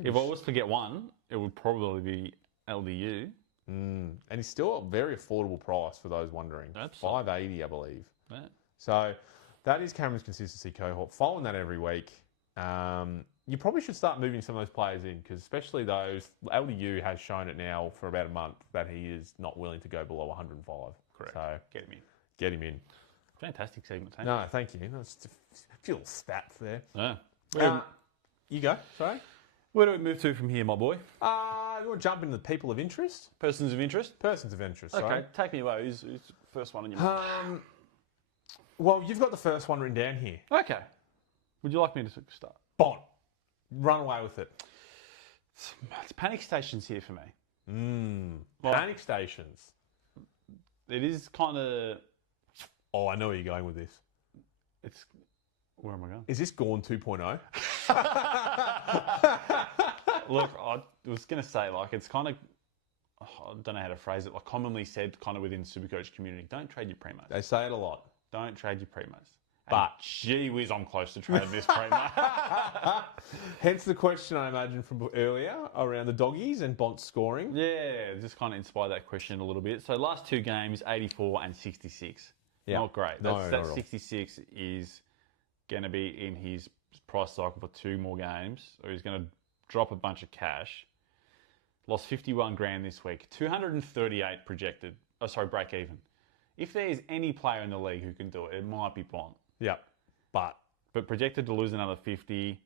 If I was to get one, it would probably be LDU. And he's still a very affordable price for those wondering. Absolutely. $5.80, I believe. Yeah. So that is Cameron's consistency cohort. Following that every week, you probably should start moving some of those players in, because especially those, LDU has shown it now for about a month that he is not willing to go below 105. Correct. So get him in. Get him in. Fantastic segment. Thank No, thank you. That's a few little stats there. Yeah. You go. Sorry. Where do we move to from here, my boy? You want to jump into the people of interest? Persons of interest? Persons of interest, Okay, sorry. take me away. Who's the first one on your mind? Well, you've got the first one written down here. Okay. Would you like me to start? Bond. Run away with it. It's panic stations here for me. Panic stations. It is kind of... Oh, I know where you're going with this. It's... Where am I going? Is this Gorn 2.0? Look, I was going to say, like, it's kind of... I don't know how to phrase it. Like, commonly said kind of within Supercoach community, don't trade your primos. They say it a lot. Don't trade your primos. But gee whiz, I'm close to trading this primo. Hence the question I imagine from earlier around the doggies and Bont's scoring. Yeah, just kind of inspired that question a little bit. So last 2 games, 84 and 66. Yeah. Not great. That 66 is going to be in his price cycle for 2 more games, or he's going to drop a bunch of cash. Lost 51 grand this week. 238 projected. Oh, sorry, break even. If there's any player in the league who can do it, it might be Bont. Yeah, but projected to lose another 50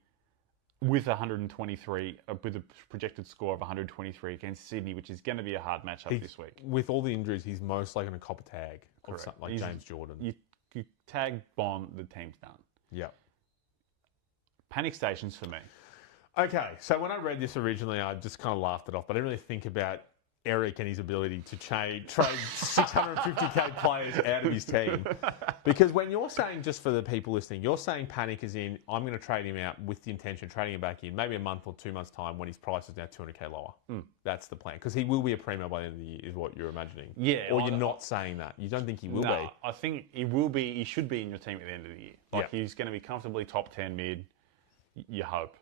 with 123, with a projected score of 123 against Sydney, which is going to be a hard matchup this week. With all the injuries, he's most likely going to cop a tag. Correct. Or something like James Jordan. You tag Bont, the team's done. Yeah. Panic stations for me. Okay, so when I read this originally, I just kind of laughed it off, but I didn't really think about Eric and his ability to trade 650k players out of his team. Because when you're saying, just for the people listening, you're saying panic as in, I'm going to trade him out with the intention of trading him back in maybe a month or 2 months' time when his price is now 200k lower. That's the plan. Because he will be a primo by the end of the year, is what you're imagining. Yeah. Or you're not saying that. You don't think he will be. I think he will be. He should be in your team at the end of the year. Like, he's going to be comfortably top 10 mid, you hope.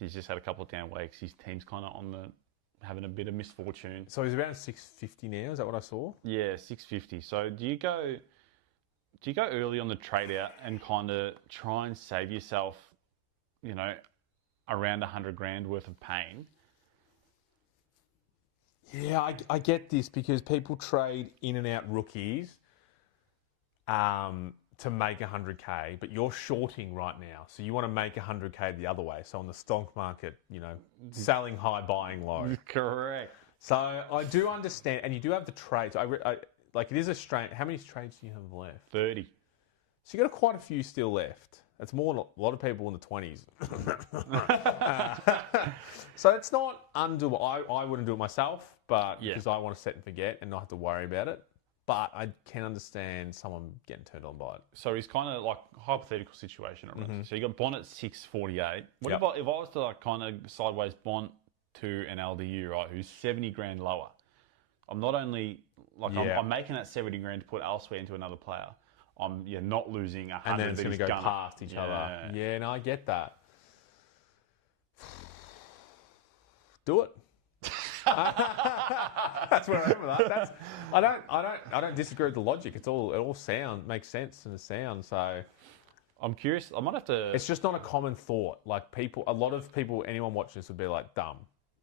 He's just had a couple of down weeks. His team's kind of having a bit of misfortune. So he's around 650 now. Is that what I saw? Yeah, 650. So do you go early on the trade out and kind of try and save yourself, around 100 grand worth of pain? Yeah, I get this because people trade in and out rookies to make 100k, but you're shorting right now. So you want to make 100k the other way. So on the stock market, selling high, buying low. Correct. So I do understand, and you do have the trades. It is a strange. How many trades do you have left? 30. So you got quite a few still left. It's more than a lot of people in the 20s. So it's not undoable. I wouldn't do it myself, but because I want to set and forget and not have to worry about it. But I can understand someone getting turned on by it. So he's kind of like hypothetical situation. So you got Bont at 648. What if I was to like kind of sideways Bont to an LDU, right, who's 70 grand lower? I'm not only like I'm making that 70 grand to put elsewhere into another player. I'm not losing 100. And then it's going to go past each other. Yeah, no, I get that. Do it. That's where I am with that. I don't disagree with the logic. It all makes sense in the sound. So I'm curious. I might have to. It's just not a common thought. Like a lot of people, anyone watching this would be like dumb.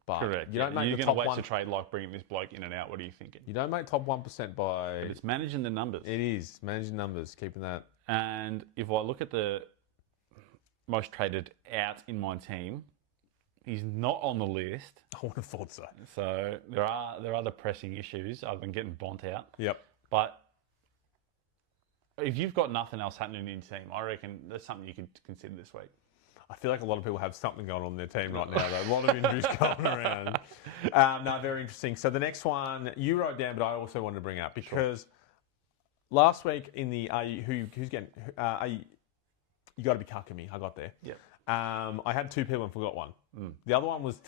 But correct. You don't make You're the going top to one. waste a trade like bringing this bloke in and out. What are you thinking? You don't make top 1% by. But it's managing the numbers. It is managing numbers, keeping that. And if I look at the most traded out in my team, he's not on the list. I would have thought so. So there are other pressing issues other than getting Bont out. Yep. But if you've got nothing else happening in your team, I reckon that's something you could consider this week. I feel like a lot of people have something going on in their team right now, though. A lot of injuries going around. No, very interesting. So the next one you wrote down, but I also wanted to bring up because last week in the who's getting you got to be cucking me. I got there. Yeah. I had two people and forgot one. The other one was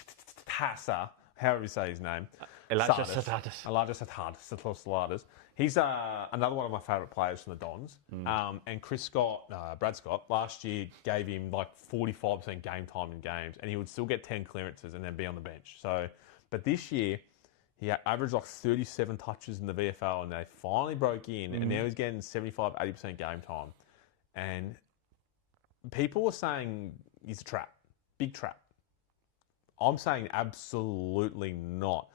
Tassa, however you say his name. Elijah Saladas. He's another one of my favourite players from the Dons. And Brad Scott, last year gave him like 45% game time in games, and he would still get 10 clearances and then be on the bench. So, but this year, he averaged like 37 touches in the VFL, and they finally broke in, and now he's getting 75-80% game time. And people were saying he's a trap, big trap. I'm saying absolutely not.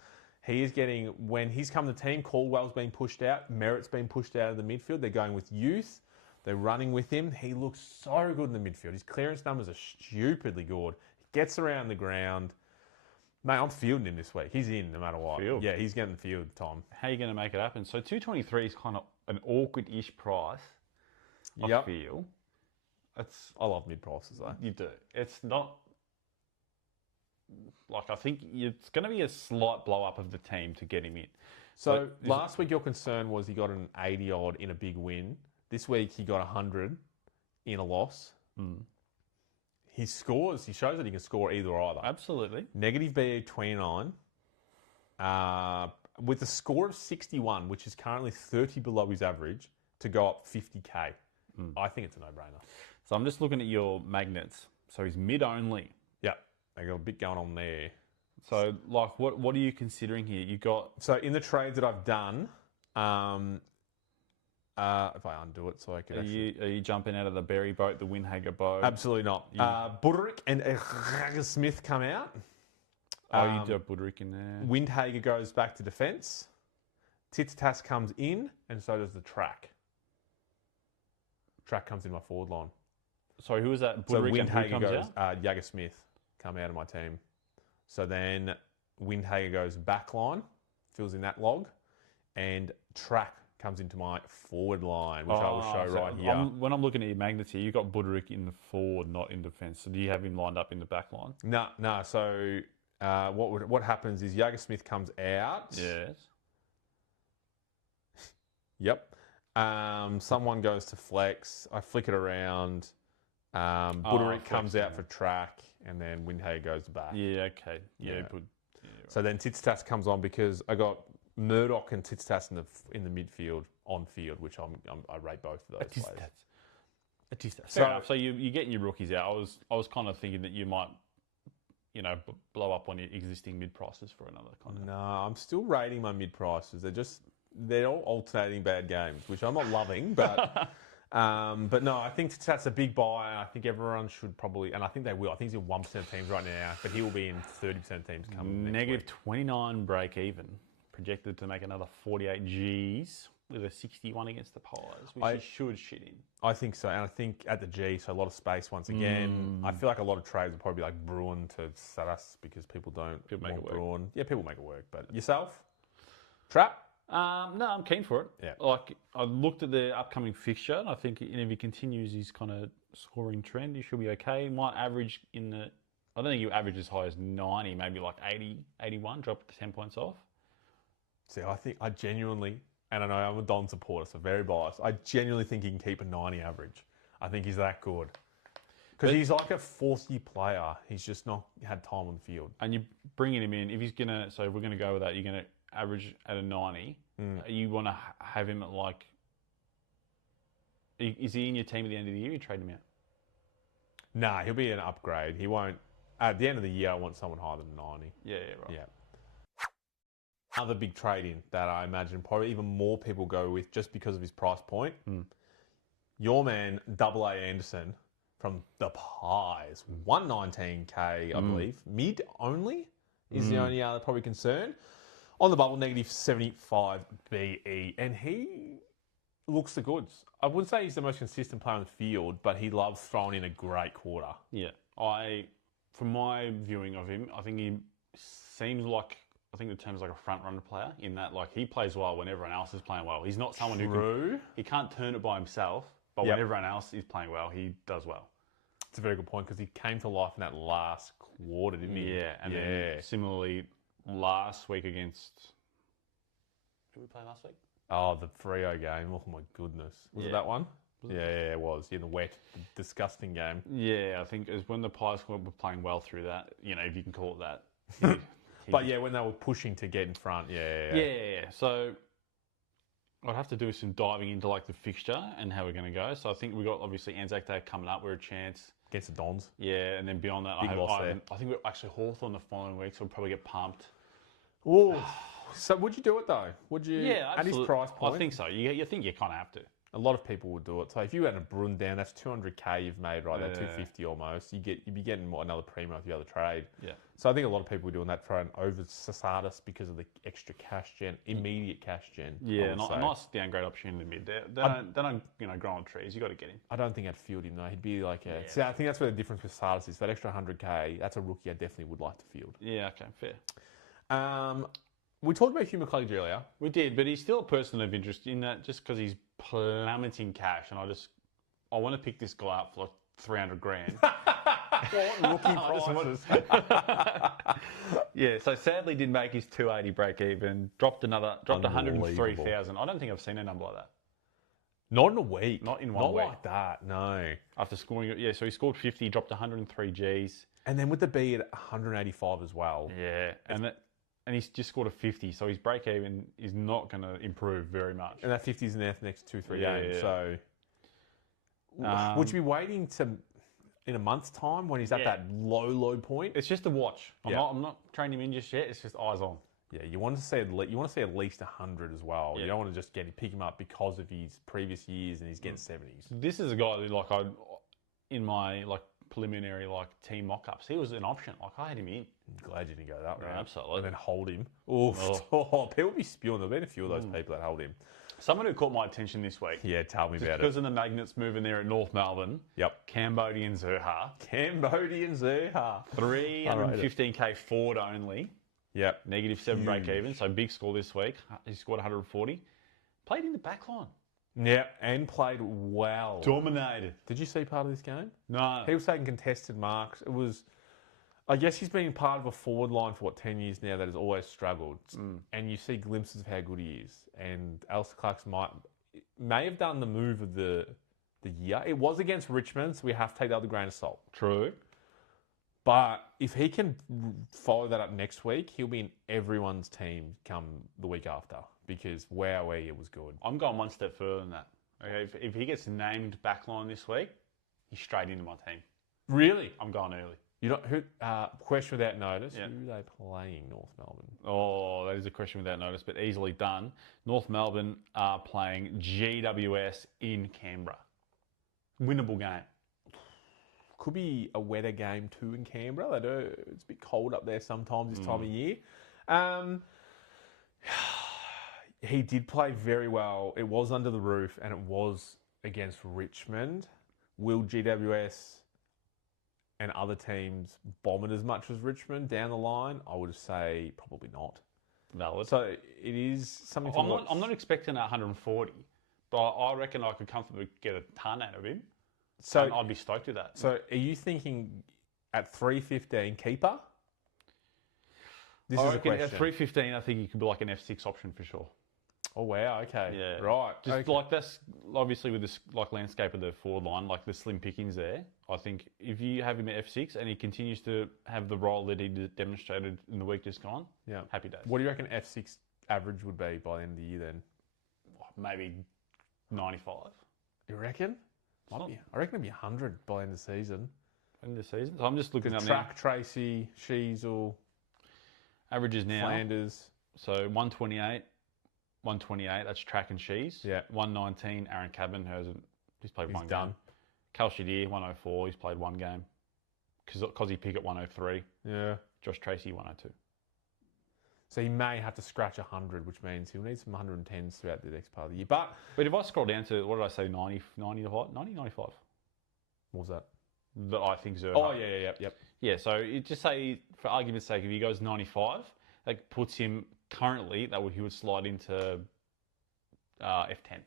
He is getting, when he's come to the team, Caldwell's been pushed out, Merritt's been pushed out of the midfield. They're going with youth. They're running with him. He looks so good in the midfield. His clearance numbers are stupidly good. He gets around the ground. Mate, I'm fielding him this week. He's in no matter what. Field. Yeah, he's getting the field, Tom. How are you going to make it happen? So 223 is kind of an awkward-ish price, I feel. I love mid-prices, though. You do. It's not... Like, I think it's going to be a slight blow-up of the team to get him in. So last week your concern was he got an 80-odd in a big win. This week he got 100 in a loss. He scores. He shows that he can score either or either. Absolutely. Negative BE 29. With a score of 61, which is currently 30 below his average, to go up 50k. I think it's a no-brainer. So I'm just looking at your magnets. So he's mid-only. Yep. They got a bit going on there. So, like, what are you considering here? You got... So in the trades that I've done, if I undo it so I could Are you jumping out of the Berry boat, the Windhager boat? Absolutely not. Buderick and Smith come out. You do a Buderick in there. Windhager goes back to defence. Tititas comes in, and so does the Track. Track comes in my forward line. Sorry, who was that? So Buderick Windhager goes, Jagger Smith come out of my team. So then Windhager goes back line, fills in that log, and Track comes into my forward line, which I will show right here. When I'm looking at your magnets here, you've got Buderick in the forward, not in defence. So do you have him lined up in the back line? No. So what happens is Jagger Smith comes out. Yes. Yep. Someone goes to flex. I flick it around. Buderick comes out for Track, and then Windhager goes back. Yeah, okay. Yeah. Right. So then Titstas comes on because I got Murdoch and Titstas in the midfield on field, which I rate both of those players. Fair enough. So you're getting your rookies out. I was kind of thinking that you might, blow up on your existing mid prices for another kind of. No, I'm still rating my mid prices. They're all alternating bad games, which I'm not loving, but. But no, I think that's a big buy. I think everyone should probably, and I think they will. I think he's in 1% of teams right now, but he will be in 30% of teams coming next Negative week. 29 break even. Projected to make another 48 Gs with a 61 against the Pies, which he should shit in. I think so, and I think at the G, so a lot of space once again. I feel like a lot of trades will probably be like Bruin to Saras because people don't make it work. Bruin. Yeah, people make it work. But yourself? Trap? No, I'm keen for it. Yeah. Like, I looked at the upcoming fixture, and I think if he continues his kind of scoring trend, he should be okay. He might average I don't think he'll average as high as 90, maybe like 80, 81, drop 10 points off. See, I genuinely, and I know I'm a Don supporter, so very biased, I genuinely think he can keep a 90 average. I think he's that good. Because he's like a fourth-year player. He's just not had time on the field. And you're bringing him in, if he's going to, so if we're going to go with that, you're going to average at a 90. You want to have him at like, is he in your team at the end of the year? You trade him out? Nah, he'll be an upgrade. He won't, at the end of the year, I want someone higher than 90. Yeah, right. Yeah. Another big trade-in that I imagine probably even more people go with just because of his price point. Your man, Double A Anderson, from the Pies, 119k, I believe. Mid only is the only other probably concern. On the bubble, negative 75 BE, and he looks the goods. I wouldn't say he's the most consistent player on the field, but he loves throwing in a great quarter. Yeah, from my viewing of him, I think he seems like, I think the term's like a front runner player in that, like, he plays well when everyone else is playing well. He's not someone he can't turn it by himself, but when everyone else is playing well, he does well. It's a very good point because he came to life in that last quarter, didn't he? Yeah, and then similarly, last week against, who did we play last week? Oh, the Freo game. Oh, my goodness. Was it that one? Yeah, it was. In the wet, disgusting game. Yeah, I think it was when the Pies were playing well through that, if you can call it that. But yeah, when they were pushing to get in front, Yeah. So I'd have to do some diving into like the fixture and how we're going to go. So I think we've got obviously Anzac Day coming up. We're a chance. Against the Dons. Yeah, and then beyond that, I think we're actually Hawthorn the following week, so we'll probably get pumped. Oh, so would you do it though? Would you? Yeah, absolutely. At his price point? I think so. You think you kind of have to. A lot of people would do it. So if you had a Brun down, that's 200k you've made, right? That 250 almost. You'd be getting another premium if you had a trade. Yeah. So I think a lot of people were doing that trade over Sasadis because of the extra cash gen, immediate cash gen. Yeah, a nice downgrade option in the mid. They don't grow on trees. You got to get him. I don't think I'd field him though. He'd be like See, I think that's where the difference with Sasadis is. That extra 100k, that's a rookie I definitely would like to field. Yeah. Okay. Fair. We talked about Hugh McCluggage earlier. We did, but he's still a person of interest in that just because he's plummeting cash, and I want to pick this guy up for like 300 grand. Rookie prices. Yeah, so sadly didn't make his 280 break even. Dropped 103,000. I don't think I've seen a number like that. Not in a week. Not in one week. Not like that, no. After scoring, so he scored 50, dropped 103 Gs. And then with the B at 185 as well. Yeah, and he's just scored a 50, so his break even is not going to improve very much. And that 50 is in there for the next 2-3 games. Yeah. So, would you be waiting in a month's time when he's at that low point? It's just a watch. I'm not training him in just yet. It's just eyes on. Yeah, you want to see at least 100 as well. Yeah. You don't want to just pick him up because of his previous years and he's getting 70s. This is a guy who in my preliminary team mock-ups, he was an option. I had him in. I'm glad you didn't go that way. Yeah, absolutely. And then hold him. Oh, people be spewing. There've been a few of those people that hold him. Someone who caught my attention this week. Yeah, tell me about it. Because of the Magnets moving there at North Melbourne. Yep. Cambodian Zerha. 315k forward only. Yep. -7 break even. So big score this week. He scored 140. Played in the back line. Yeah, and played well. Dominated. Did you see part of this game? No. He was taking contested marks. It was, I guess he's been part of a forward line for 10 years now that has always struggled. And you see glimpses of how good he is. And Alistair Clark's may have done the move of the year. It was against Richmond, so we have to take that with a grain of salt. True. But if he can follow that up next week, he'll be in everyone's team come the week after. Because it was good. I'm going one step further than that. Okay, if he gets named backline this week, he's straight into my team. Really? I'm going early. You know question without notice. Yeah. Who are they playing? North Melbourne. Oh, that is a question without notice, but easily done. North Melbourne are playing GWS in Canberra. Winnable game. Could be a wetter game too in Canberra. It's a bit cold up there sometimes this time of year. He did play very well. It was under the roof and it was against Richmond. Will GWS and other teams bomb it as much as Richmond down the line? I would say probably not. Valid. So it is something to watch. I'm not expecting 140, but I reckon I could comfortably get a ton out of him. So and I'd be stoked with that. So are you thinking at 315 keeper? This I is a reckon question. At 315, I think he could be like an F6 option for sure. Oh wow! Okay, yeah, right. Just okay. like that's obviously with this like landscape of the forward line, like the slim pickings there. I think if you have him at F6 and he continues to have the role that he demonstrated in the week just gone, happy days. What do you reckon F6 average would be by the end of the year then? Maybe 95. You reckon? I reckon it'd be 100 by the end of the season. End of the season. So I'm just looking at Track, Tracy, Sheasel, averages now. Flanders. So 128. 128, that's Track and Shees. Yeah. 119, Aaron Cabin, he's played one done. game. Cal Shadir, 104, he's played one game. Cozzy Pickett, 103. Yeah. Josh Tracy, 102. So he may have to scratch 100, which means he'll need some 110s throughout the next part of the year. But if I scroll down to, what did I say, 90, 95? What was that? That I think Zerha. Oh, yeah. Yeah, so just say, for argument's sake, if he goes 95, that puts him currently, he would slide into F10.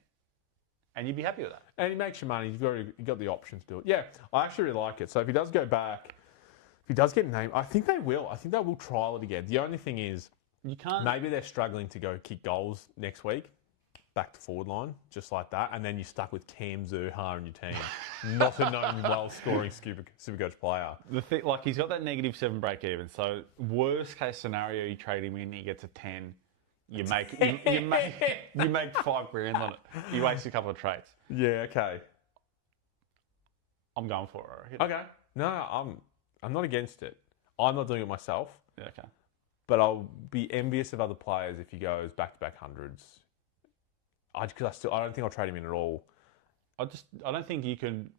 And you'd be happy with that. And he makes your money. You've got the option to do it. Yeah, I actually really like it. So if he does go back, if he does get named, I think they will. I think they will trial it again. The only thing is, you can't. Maybe they're struggling to go kick goals next week. Back to forward line, just like that. And then you're stuck with Cam Zerha in your team. Not a known well-scoring Supercoach player. The thing, he's got that -7 break even. So worst case scenario, you trade him in, he gets a 10. You make $5,000 on it. You waste a couple of trades. Yeah, okay. I'm going for it. Okay. No, I'm not against it. I'm not doing it myself. Yeah, okay. But I'll be envious of other players if he goes back-to-back hundreds. I don't think I'll trade him in at all. I don't think you can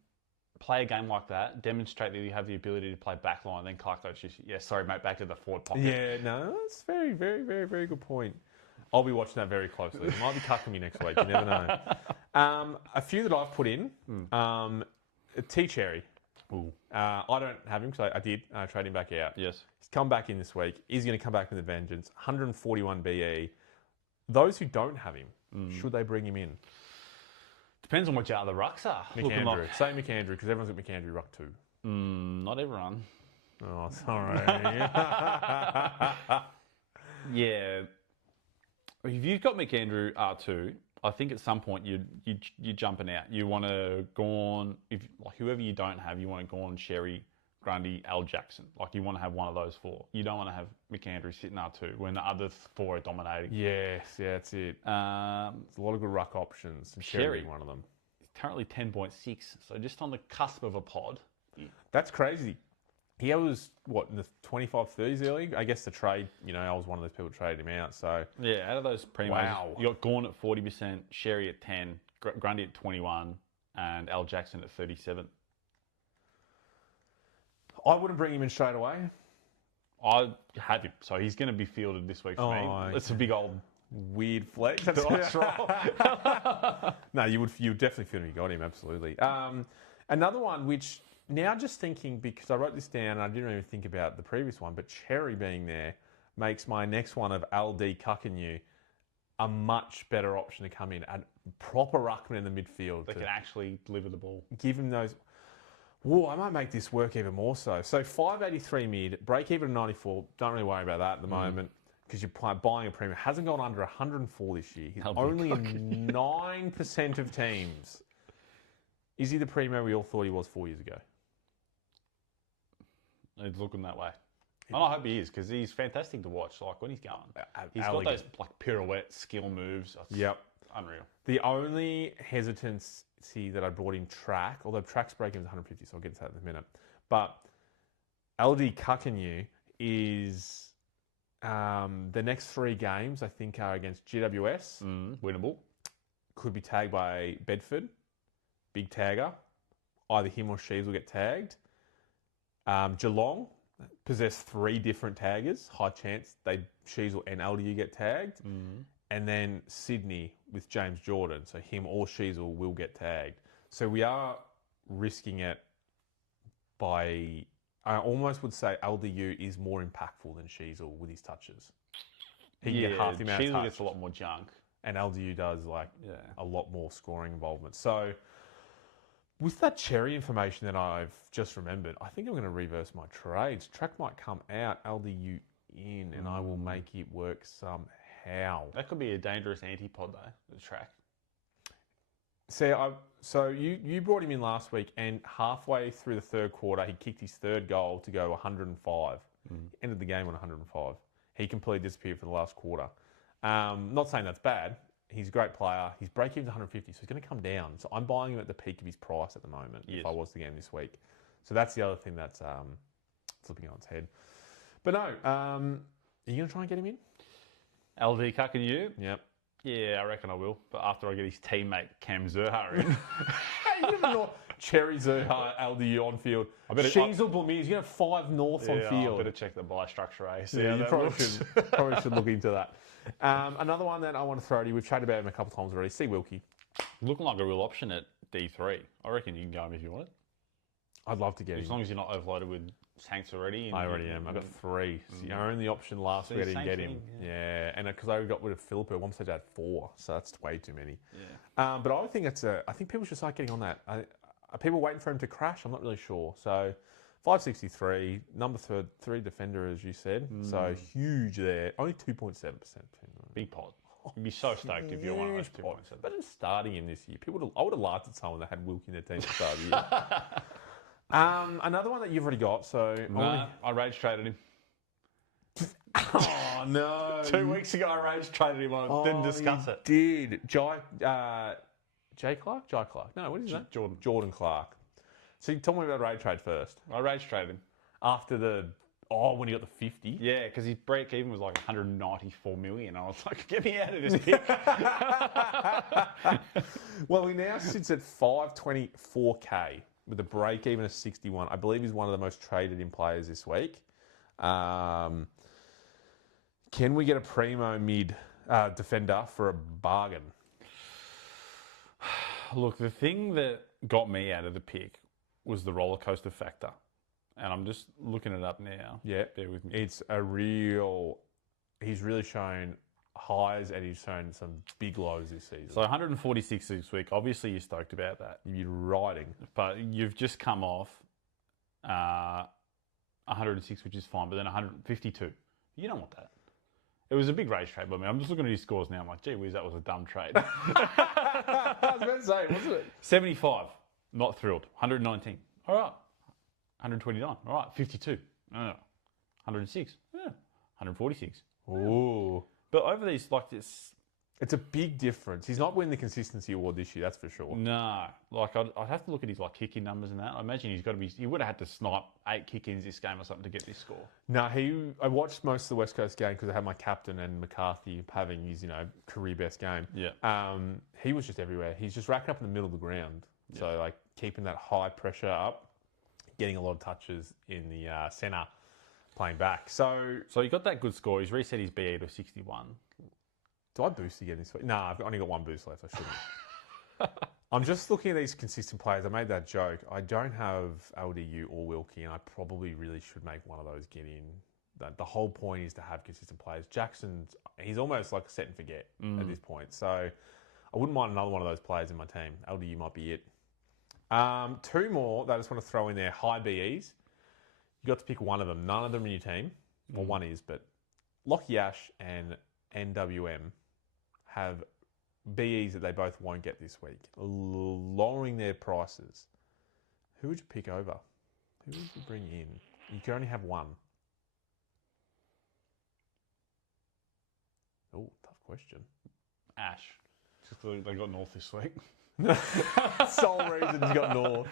play a game like that, demonstrate that you have the ability to play backline, then Clark goes, sorry mate, back to the forward pocket. Yeah, no, that's very, very, very, very good point. I'll be watching that very closely. He might be cucking me next week. You never know. A few that I've put in. T-Cherry. I don't have him because I did trade him back out. Yes. He's come back in this week. He's going to come back with a vengeance. 141 BE. Those who don't have him, should they bring him in? Depends on what your other rucks are. McAndrew. Say McAndrew because everyone's got McAndrew ruck too. Not everyone. Oh, sorry. Yeah. If you've got McAndrew R2, I think at some point you're jumping out. You want to go on, whoever you don't have, you want to go on Sherry, Grundy, Al Jackson. You want to have one of those four. You don't want to have McAndrew sitting R2 when the other four are dominating. Yes, yeah, that's it. There's a lot of good ruck options. Sherry one of them. Currently 10.6, so just on the cusp of a pod. That's crazy. He was, in the 25, 30s early? I guess the trade, I was one of those people who traded him out, so... Yeah, out of those premiums, you got Gawn at 40%, Sherry at 10, Grundy at 21, and Al Jackson at 37. I wouldn't bring him in straight away. I have him, so he's going to be fielded this week for me. Okay. It's a big old... weird flex. That's right. No, you would definitely feel him. You got him, absolutely. Another one, which now just thinking, because I wrote this down and I didn't even think about the previous one, but Cherry being there makes my next one of LD Cuckenyu a much better option to come in. A proper ruckman in the midfield. That can actually deliver the ball. Give him those... Whoa, I might make this work even more so. So 583 mid, break even at 94. Don't really worry about that at the moment because you're buying a premium. Hasn't gone under 104 this year. He's only in 9% of teams. Is he the premium we all thought he was 4 years ago? He's looking that way. And I hope he is because he's fantastic to watch. When he's going, he's got those pirouette skill moves. Yep, unreal. The only hesitancy that I brought in Track, although Track's breaking is 150, so I'll get to that in a minute. But LD Cuckenyu is the next 3 games I think are against GWS, winnable. Could be tagged by Bedford, big tagger. Either him or Sheaves will get tagged. Geelong possess 3 different taggers. High chance Sheaves and LDU get tagged. And then Sydney with James Jordan. So him or Sheasel will get tagged. So we are risking it by... I almost would say LDU is more impactful than Sheasel with his touches. He can get half the amount of Sheasley touch. gets a lot more junk. And LDU does a lot more scoring involvement. So with that Cherry information that I've just remembered, I think I'm going to reverse my trades. Track might come out, LDU in, and I will make it work somehow. That could be a dangerous antipod though, the Track. See, so you brought him in last week, and halfway through the third quarter, he kicked his third goal to go 105. Ended the game on 105. He completely disappeared for the last quarter. Not saying that's bad. He's a great player. His break-even's 150, so he's going to come down. So I'm buying him at the peak of his price at the moment, if I was the game this week. So that's the other thing that's flipping on its head. But no, are you going to try and get him in? LD cucking you? Yep. Yeah, I reckon I will. But after I get his teammate Cam Zerha in. You never know. Cherry Zerha, LDU on field. Sheasley Blamir, he's going to have 5 north on field. I better check the buy structure, eh? Yeah, you probably should look into that. Another one that I want to throw at you, we've chatted about him a couple of times already, C. Wilkie. Looking like a real option at D3. I reckon you can go him if you want it. I'd love to get him. As long as you're not overloaded with Saints already. I already am. I've got 3. It's the only option last week I didn't get him. Yeah, and because I got rid of Philippa, at one stage I had 4, so that's way too many. Yeah. But I think I think people should start getting on that. Are people waiting for him to crash? I'm not really sure. So 563, number 3 defender, as you said. So huge there. Only 2.7%. Big pot. You'd be so stoked if you're one of those 2.7. Imagine starting him this year. I would have laughed at someone that had Wilkie in their team to start the year. Another one that you've already got. So I rage traded him. Oh no! 2 weeks ago, I rage traded him. I didn't discuss it. Did Jay Clark? Jai Clark? No, what is that? Jordan Clark. So you told me about rage trade first. I rage traded him after when he got the 50. Yeah, because his break even was like 194 million. I was like, get me out of this pick. Well, he now sits at 524k with a break even of 61. I believe he's one of the most traded in players this week. Can we get a primo mid defender for a bargain? Look, the thing that got me out of the pick was the roller coaster factor. And I'm just looking it up now. Yeah. Bear with me. He's really shown highs and he's shown some big lows this season. So 146 this week. Obviously, you're stoked about that. You're riding. But you've just come off 106, which is fine, but then 152. You don't want that. It was a big rage trade by me. I'm just looking at his scores now. I'm like, gee whiz, that was a dumb trade. I was about to say, wasn't it? 75. Not thrilled. 119. All right. 129. All right. 52. 106. Yeah. 146. Ooh. But over these, like this... It's a big difference. He's not winning the consistency award this year, that's for sure. No. Like, I'd have to look at his kick-in numbers and that. I imagine he would have had to snipe 8 kick-ins this game or something to get this score. No, I watched most of the West Coast game because I had my captain and McCarthy having his, career best game. Yeah. He was just everywhere. He's just racking up in the middle of the ground. Yeah. So, keeping that high pressure up, getting a lot of touches in the centre, playing back. So he got that good score. He's reset his BE to 61. Do I boost again this week? No, I've only got 1 boost left. I shouldn't. I'm just looking at these consistent players. I made that joke. I don't have LDU or Wilkie, and I probably really should make one of those get in. The whole point is to have consistent players. Jackson's, he's almost like a set and forget at this point. So I wouldn't mind another one of those players in my team. LDU might be it. 2 more that I just want to throw in there. High BEs. You got to pick one of them. None of them in your team. Well, one is, but Lockie Ash and NWM have BEs that they both won't get this week, lowering their prices. Who would you pick over? Who would you bring in? You can only have one. Oh, tough question. Ash. Just because they got North this week. Sole reason he's got North.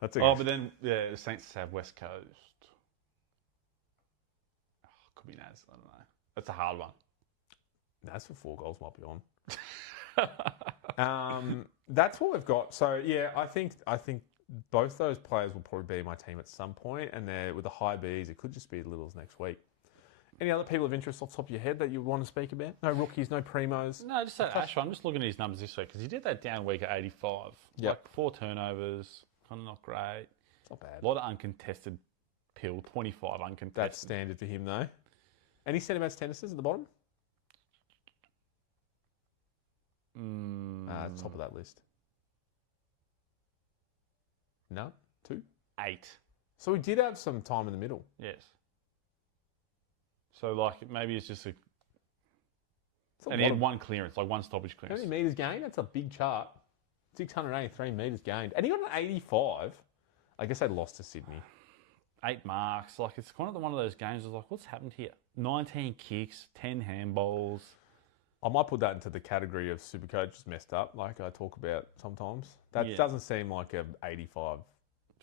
That's but then, the Saints have West Coast. Could be Naz. I don't know. That's a hard one. Naz for 4 goals might be on. That's what we've got. So yeah, I think both those players will probably be in my team at some point, and they're with the high Bs. It could just be the Littles next week. Any other people of interest off the top of your head that you want to speak about? No rookies, no primos. No, just that Ash. I'm just looking at his numbers this week because he did that down week at 85. Yeah, 4 turnovers, kind of not great. It's not bad. A lot of uncontested pill, 25 uncontested. That's standard for him though. Any centre-backs tendencies at the bottom? Top of that list. No? 2? 8. So we did have some time in the middle. Yes. So, like, maybe it's just a... And he had one clearance, like one stoppage How clearance. many metres gained? That's a big chart. 683 metres gained. And he got an 85. I guess they lost to Sydney. 8 marks. Like, it's kind of one of those games that's like, what's happened here? 19 kicks, 10 handballs. I might put that into the category of Supercoach just messed up, like I talk about sometimes. That doesn't seem like an 85.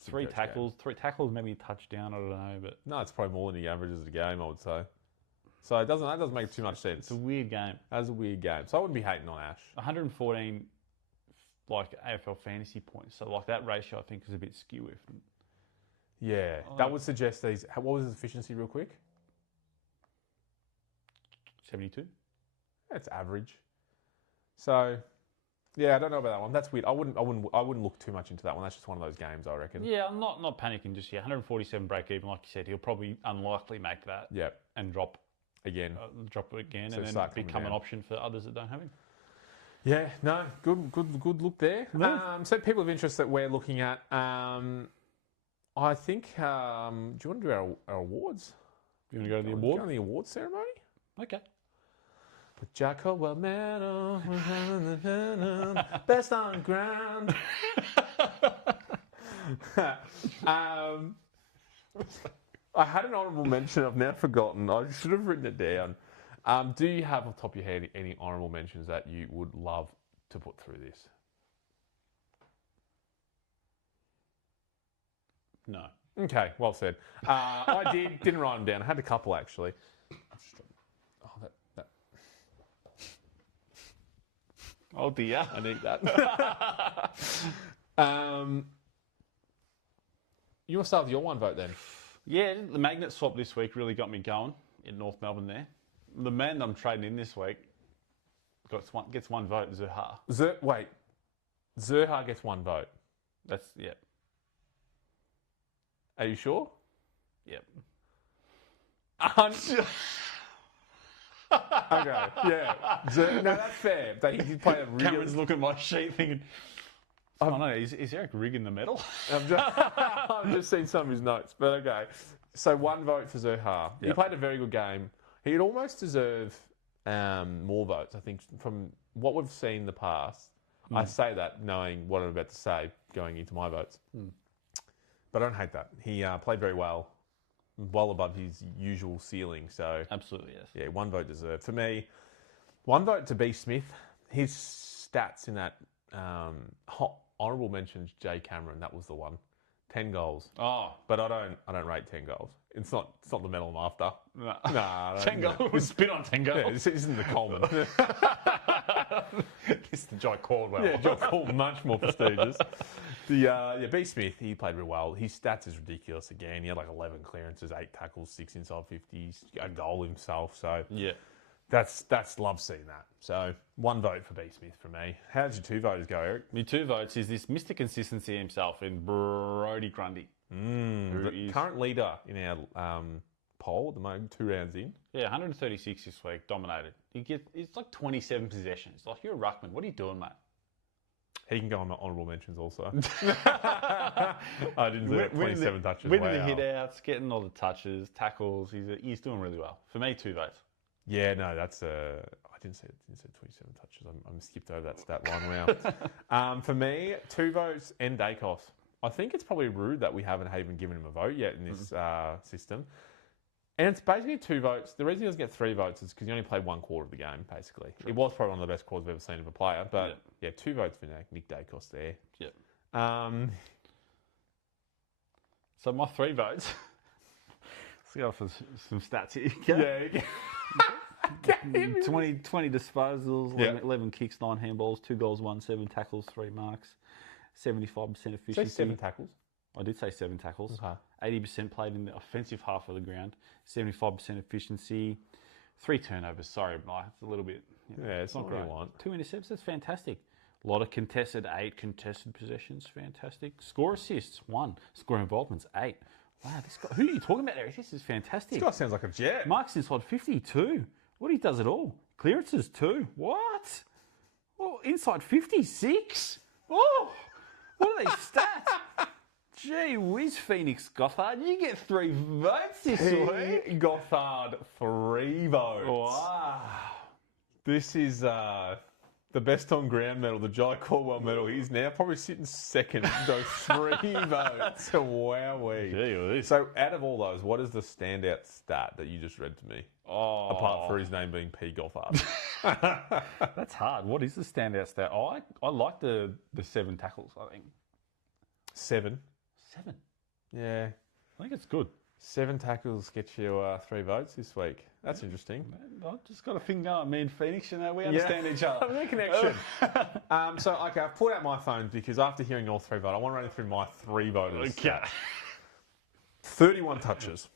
3 tackles. Game. 3 tackles, maybe a touchdown, I don't know. But no, it's probably more than he averages a game, I would say. So that doesn't make too much sense. It's a weird game. That's a weird game. So I wouldn't be hating on Ash. 114, like, AFL fantasy points. So, like, that ratio, I think, is a bit skew. Yeah, that would suggest these... What was his efficiency real quick? 72. That's average. So, yeah, I don't know about that one. That's weird. I wouldn't look too much into that one. That's just one of those games, I reckon. Yeah, I'm not panicking just yet. 147 break even, like you said, he'll probably unlikely make that. Yep. And drop again, so and then become an option for others that don't have him. Yeah, no, good look there. Yeah. So people of interest that we're looking at, I think. Do you want to do our awards? You want to go to the award? Go to the awards ceremony? Okay. The Jack Caldwell Medal, best on ground. I had an honourable mention. I've now forgotten. I should have written it down. Do you have off the top of your head any honourable mentions that you would love to put through this? No. Okay, well said. I didn't write them down. I had a couple actually. Oh dear, I need that. You want to start with your one vote then? Yeah, the magnet swap this week really got me going in North Melbourne there. The man I'm trading in this week gets one vote, Zurha. Wait, Zurha gets one vote? That's, yeah. Are you sure? Yep. Okay, yeah. No, that's fair. He did play a really... Cameron's looking at my sheet thinking, I don't know, is Eric rigging the medal? I've just seen some of his notes, but okay. So one vote for Zurha. Yep. He played a very good game. He'd almost deserve more votes, I think, from what we've seen in the past. I say that knowing what I'm about to say going into my votes. But I don't hate that. He played very well above his usual ceiling. So absolutely, yes. Yeah, one vote deserved. For me, one vote to B. Smith. His stats in that honourable mention, Jay Cameron. That was the one. 10 goals. Oh, but I don't rate 10 goals. It's not the medal I'm after. No, 10 goals. We spit on 10 goals. Yeah, this isn't the Coleman. It's the Jai Caldwell. Yeah, Jai Caldwell, much more prestigious. B. Smith, he played really well. His stats is ridiculous again. He had like 11 clearances, 8 tackles, 6 inside 50s, a goal himself. So yeah, that's love seeing that. So one vote for B. Smith from me. How did your 2 votes go, Eric? My 2 votes is this Mr. Consistency himself in Brodie Grundy. The current leader in our poll at the moment, 2 rounds in. Yeah, 136 this week, dominated. It's like 27 possessions. Like, you're a ruckman. What are you doing, mate? He can go on my honourable mentions also. I didn't say 27 touches. Winning the hit-outs, getting all the touches, tackles. He's doing really well. For me, 2 votes. Yeah, no, that's... I didn't say 27 touches. I'm skipped over that stat line. Wow. For me, 2 votes and Dacos. I think it's probably rude that we haven't even given him a vote yet in this system. And it's basically 2 votes. The reason he doesn't get 3 votes is because he only played 1 quarter of the game, basically. True. It was probably one of the best quarters I've ever seen of a player. But, yeah 2 votes for Nick Dacos there. Yep. So my 3 votes... Let's go for some stats here. Yeah. 20 disposals, 11 kicks, 9 handballs, 2 goals, 1, 7 tackles, 3 marks, 75% efficiency. Say 7 tackles. I did say 7 tackles. Okay. 80% played in the offensive half of the ground. 75% efficiency. 3 turnovers. Sorry, Mike. It's a little bit... it's not great. 2 intercepts. That's fantastic. A lot of contested, 8 contested possessions. Fantastic. Score assists, 1. Score involvements, 8. Wow, this guy... Who are you talking about, Eric? This is fantastic. This guy sounds like a jet. Marks inside 52. What, he does it all. Clearances, 2. What? Oh, inside 56. Oh, what are these stats? Gee whiz, Phoenix Gothard. You get 3 votes this week. Gothard, 3 votes. Wow. This is the best on ground medal, the Jai Caldwell medal. He's now probably sitting second. Those 3 votes. Wowee. Gee whiz. So out of all those, what is the standout stat that you just read to me? Oh. Apart from his name being P. Gothard. That's hard. What is the standout stat? I like the 7 tackles, I think. 7. 7? Yeah. I think it's good. 7 tackles get you 3 votes this week. That's interesting. I've just got a thing going. Me and Phoenix, we understand each other. There's a connection. Okay, I've pulled out my phone because after hearing all 3 votes, I want to run through my 3 voters. Okay. 31 touches,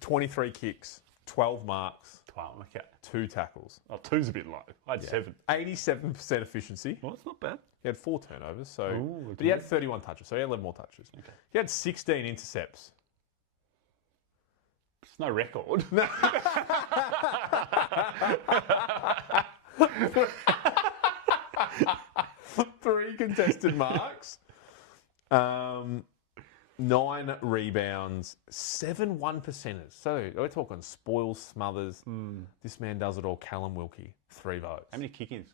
23 kicks, 12 marks, 12, okay. 2 tackles. Oh, 2's a bit low. I had 7. 87% efficiency. Well, it's not bad. He had 4 turnovers, so Ooh, but he had 31 touches, so he had 11 more touches. Okay. He had 16 intercepts. It's no record. 3 contested marks. 9 rebounds, 7 1%ers. So we're talking spoils, smothers. This man does it all. Callum Wilkie, 3 votes. How many kick-ins?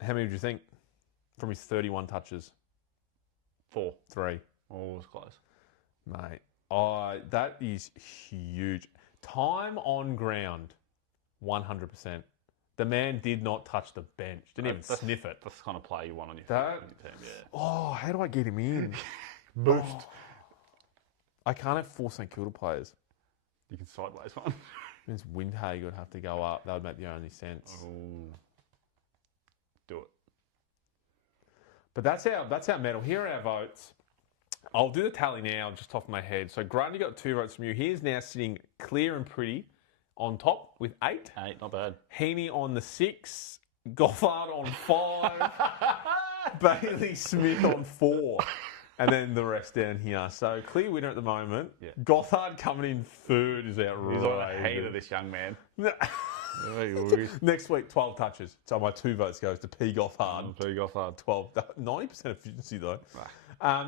How many do you think from his 31 touches? 4. 3. Oh, it was close. Mate, that is huge. Time on ground, 100%. The man did not touch the bench. Didn't even sniff it. That's the kind of player you want on your team. Yeah. Oh, how do I get him in? Boost. Oh. I can't have 4 St Kilda players. You can sideways one. Means Windhager would have to go up. That would make the only sense. Oh. Do it. But that's our medal. Here are our votes. I'll do the tally now, just off my head. So Grundy got 2 votes from you. He is now sitting clear and pretty on top with 8. 8, not bad. Heaney on the 6. Gothard on 5. Bailey Smith on 4. And then the rest down here. So clear winner at the moment. Yeah. Gothard coming in 3rd is outrageous. He's on a heat of this young man. Next week, 12 touches. So my 2 votes goes to P. Gothard. P. Gothard. 12. 90% efficiency though.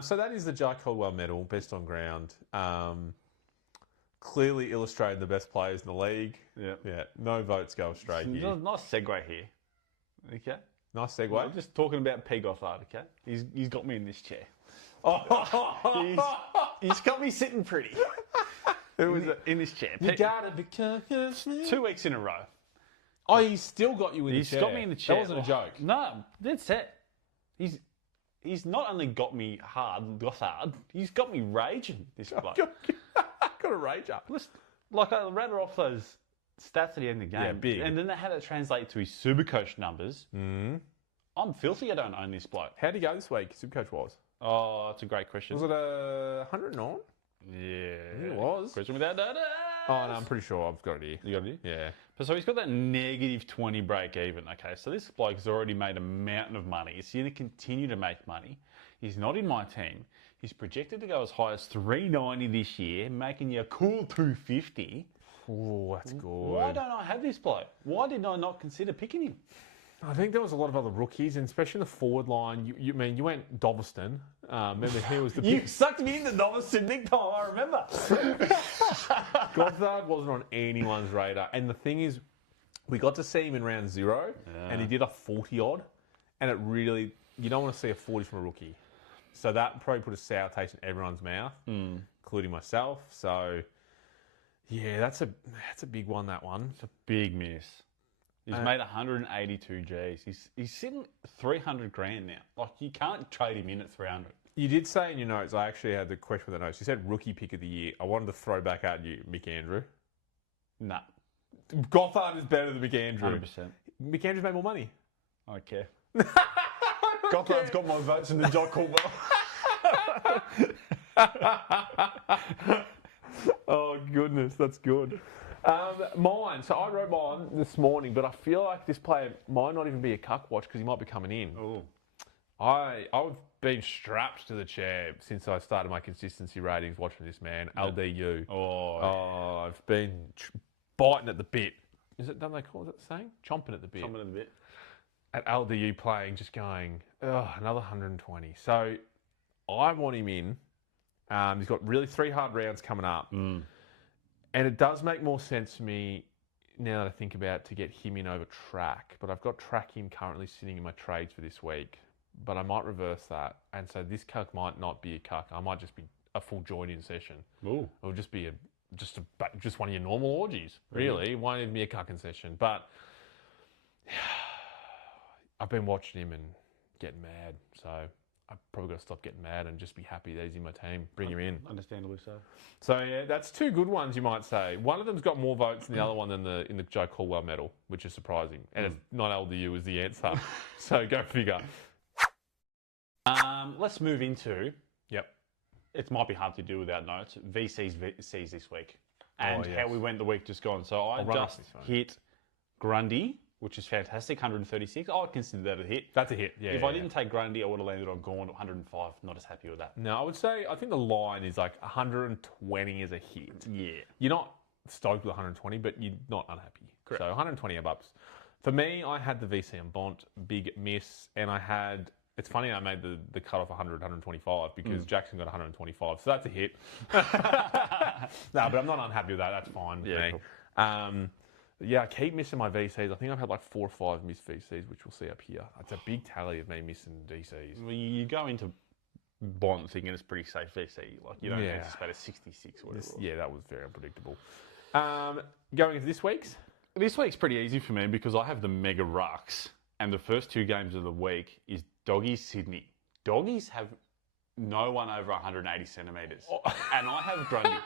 So that is the Jai Caldwell medal, best on ground. Clearly illustrating the best players in the league. Yeah. No votes go astray here. Nice segue here. Okay. Nice segue. Well, just talking about P. Gothard, okay? He's got me in this chair. He's got me sitting pretty. In this chair. You gotta be 2 weeks in a row. Oh, he's still got you in the chair. He's got me in the chair. That wasn't a joke. No, that's it. He's not only got me Gothard, he's got me raging, this bloke. Got a rage up. Listen, like I read off those stats at the end of the game. Yeah, big. And then how that translate to his Supercoach numbers. I'm filthy I don't own this bloke. How'd he go this week, Supercoach was? Oh, that's a great question. Was it 109? Yeah. It was. Question without data. Oh, no, I'm pretty sure I've got it here. You got it Yeah. here? So he's got that negative 20 break even. Okay, so this bloke's already made a mountain of money. He's going to continue to make money. He's not in my team. He's projected to go as high as 390 this year, making you a cool 250. Oh, that's good. Why don't I have this bloke? Why did I not consider picking him? I think there was a lot of other rookies, and especially in the forward line. You went Doveston. Remember, he was the You sucked me into Doveston big time, I remember. Gothard wasn't on anyone's radar. And the thing is, we got to see him in round 0, and he did a 40-odd. And it really, you don't want to see a 40 from a rookie. So that probably put a sour taste in everyone's mouth, including myself. So, yeah, that's a big one, that one. It's a big miss. He's made 182 Gs. He's sitting 300 grand now. Like, you can't trade him in at 300. You did say in your notes, I actually had the question with the notes. You said rookie pick of the year. I wanted to throw back at you, Mick Andrew. Nah. Gothard is better than Mick Andrew. 100%. Mick Andrew's made more money. I don't care. Gothard's got my votes in the Jai Caldwell. Oh, goodness. That's good. Mine. So I wrote mine this morning, but I feel like this player might not even be a cuck watch because he might be coming in. Oh. I've been strapped to the chair since I started my consistency ratings watching this man, LDU. Oh, I've been biting at the bit. Don't they call it the saying? Chomping at the bit. Chomping at the bit. at LDU playing, just going, oh, another 120. So I want him in. He's got really 3 hard rounds coming up. And it does make more sense to me now that I think about it to get him in over track. But I've got track in currently sitting in my trades for this week. But I might reverse that. And so this cuck might not be a cuck. I might just be a full join-in session. Ooh. It'll just be just one of your normal orgies, really. It won't even be a cucking session. But I've been watching him and getting mad. So I've probably got to stop getting mad and just be happy that he's in my team. Bring him in. Understandably so. So yeah, that's 2 good ones, you might say. One of them's got more votes than the other one in the Joe Caldwell medal, which is surprising. And it's not LDU is the answer. So go figure. Let's move into... Yep. It might be hard to do without notes. VCs this week. And how we went the week just gone. So I just hit Grundy, which is fantastic, 136. I would consider that a hit. That's a hit, yeah. If I didn't take Grundy, I would have landed on Gorn at 105. Not as happy with that. No, I think the line is like 120 is a hit. Yeah. You're not stoked with 120, but you're not unhappy. Correct. So 120 above. For me, I had the VC on Bont, big miss, and I had... It's funny I made the cut off 100, 125 because Jackson got 125, so that's a hit. No, but I'm not unhappy with that. That's fine with me. Cool. Yeah, I keep missing my VCs. I think I've had like 4 or 5 missed VCs, which we'll see up here. It's a big tally of me missing DCs. Well, you go into Bont thinking it's pretty safe VC. Like, you don't anticipate a 66 or whatever. Yeah, that was very unpredictable. Going into this week's? This week's pretty easy for me because I have the Mega Rucks, and the first 2 games of the week is Doggies Sydney. Doggies have no one over 180 centimetres. And I have Grundy.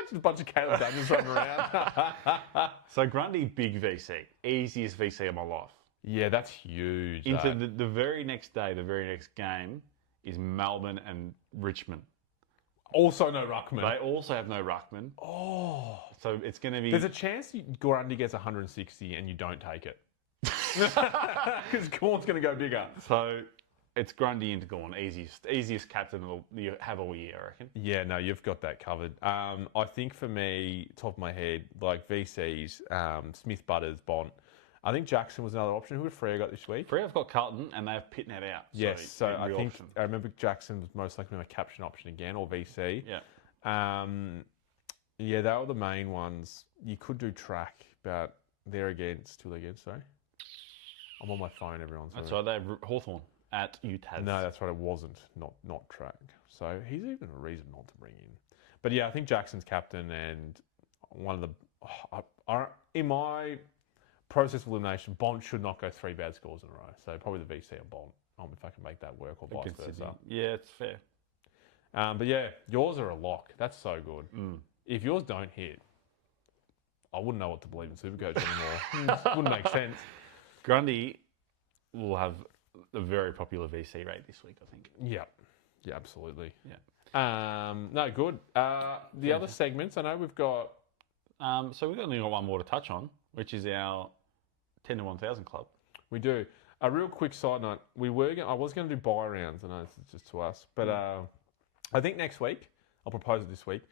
Just a bunch of Caleb Daniels running around. So Grundy, big VC. Easiest VC of my life. Yeah, that's huge. Into the very next day, the very next game is Melbourne and Richmond. Also no ruckman. They also have no ruckman. Oh. So it's going to be... There's a chance Grundy gets 160 and you don't take it. Because Gorn's going to go bigger. So... It's Grundy into Gorn, easiest captain you have all year, I reckon. Yeah, no, you've got that covered. I think for me, top of my head, like VCs, Smith, Butters, Bont. I think Jackson was another option. Who would Freo got this week? Freo have got Carlton, and they have Pitnet out. Yes, so I think I remember Jackson was most likely my caption option again, or VC. Yeah. Yeah, they were the main ones. You could do track, but they're against. Who are they against? Sorry, I'm on my phone. Everyone's. That's right. They have Hawthorn at Utah. No, that's right. It wasn't. Not track. So he's even a reason not to bring in. But yeah, I think Jackson's captain and one of the... in my process of elimination, Bont should not go 3 bad scores in a row. So probably the VC and Bont. If I can make that work or vice versa. Yeah, it's fair. But yeah, yours are a lock. That's so good. If yours don't hit, I wouldn't know what to believe in Supercoach anymore. Wouldn't make sense. Grundy will have a very popular VC rate this week, I think. Yeah. Yeah, absolutely. Yeah. No, good. The other segments, I know we've got... So we've only got one more to touch on, which is our 10 to 1,000 club. We do. A real quick side note, I was going to do buy rounds, I know it's just to us, but I think next week, I'll propose it this week,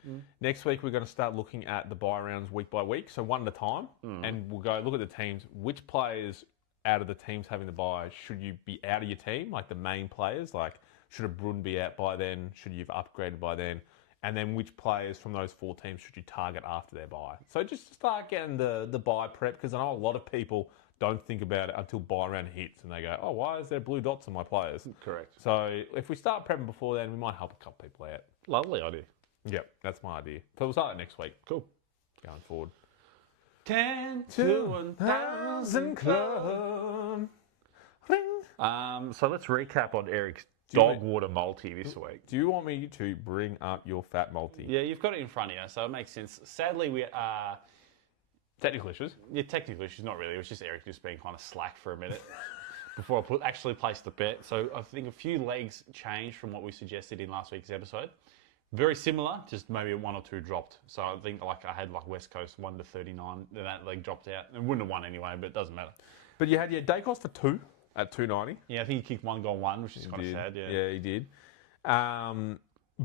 next week we're going to start looking at the buy rounds week by week, so one at a time, and we'll go look at the teams, which players out of the teams having the buy should you be out of your team, like the main players, like should a Brun be out by then, should you have upgraded by then, and then which players from those 4 teams should you target after their buy. So just start getting the buy prep, because I know a lot of people don't think about it until buy round hits and they go, oh, why is there blue dots on my players? Correct. So if we start prepping before then, we might help a couple people out. Lovely idea. Yep, that's my idea. So we'll start that next week. Cool. Going forward. 10 to 1,000 club. Ring. So let's recap on Eric's dog water multi this week. Do you want me to bring up your fat multi? Yeah, you've got it in front of you, so it makes sense. Sadly, we are... Technical issues? Yeah, technical issues, not really. It was just Eric just being kind of slack for a minute before I actually placed the bet. So I think a few legs changed from what we suggested in last week's episode. Very similar, just maybe 1 or 2 dropped. So I think I had West Coast 1 to 39, then that leg dropped out. It wouldn't have won anyway, but it doesn't matter. But you had your Dacos for 2 at 290. Yeah, I think he kicked 1 goal 1, which is kind of sad. Yeah, he did.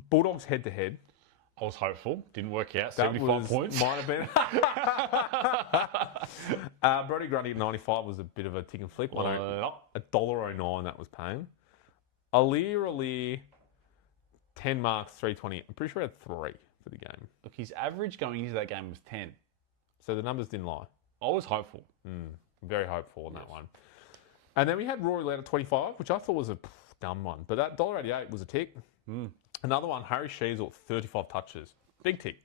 Bulldogs head to head. I was hopeful. Didn't work out. That 75 points. Might have been. Brody Grundy at 95 was a bit of a tick and flick. $1.09 that was paying. Aliir, 10 marks, 320. I'm pretty sure he had 3 for the game. Look, his average going into that game was 10. So the numbers didn't lie. I was hopeful. Very hopeful on that one. And then we had Rory Ladd at 25, which I thought was a dumb one. But that $1.88 was a tick. Another one, Harry Sheasel, 35 touches. Big tick.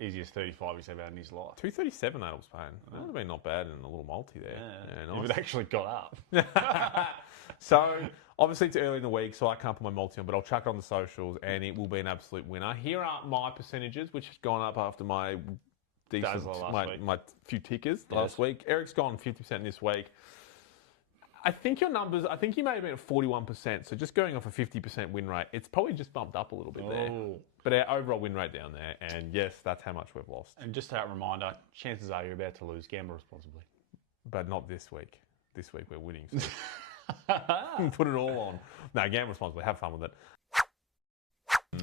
Easiest 35 he's ever had in his life. 237 that was paying. That would have been not bad in a little multi there. Yeah, nice. If it actually got up. So, obviously it's early in the week, so I can't put my multi on, but I'll chuck it on the socials, and it will be an absolute winner. Here are my percentages, which have gone up after my decent, my few tickers last week. Eric's gone 50% this week. I think your numbers, you may have been at 41%, so just going off a 50% win rate, it's probably just bumped up a little bit there. But our overall win rate down there, and yes, that's how much we've lost. And just a reminder, chances are you're about to lose. Gamble responsibly. But not this week. This week we're winning. So put it all on. No, gamble responsibly. Have fun with it.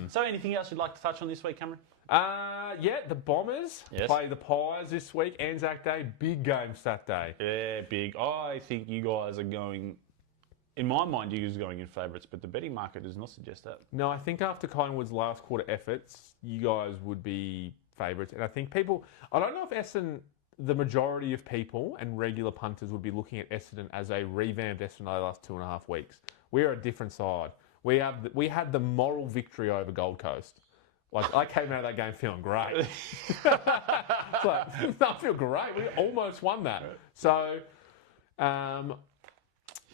So anything else you'd like to touch on this week, Cameron? Yeah, the Bombers play the Pies this week. Anzac Day, big game Saturday. Yeah, big. I think you guys are going, in my mind, you guys are going in favourites, but the betting market does not suggest that. No, I think after Collingwood's last quarter efforts, you guys would be favourites. And I think people, I don't know if Essendon, the majority of people and regular punters would be looking at Essendon as a revamped Essendon over the last 2.5 weeks. We are a different side. We had the moral victory over Gold Coast. Like, I came out of that game feeling great. It's like, I feel great. We almost won that. So,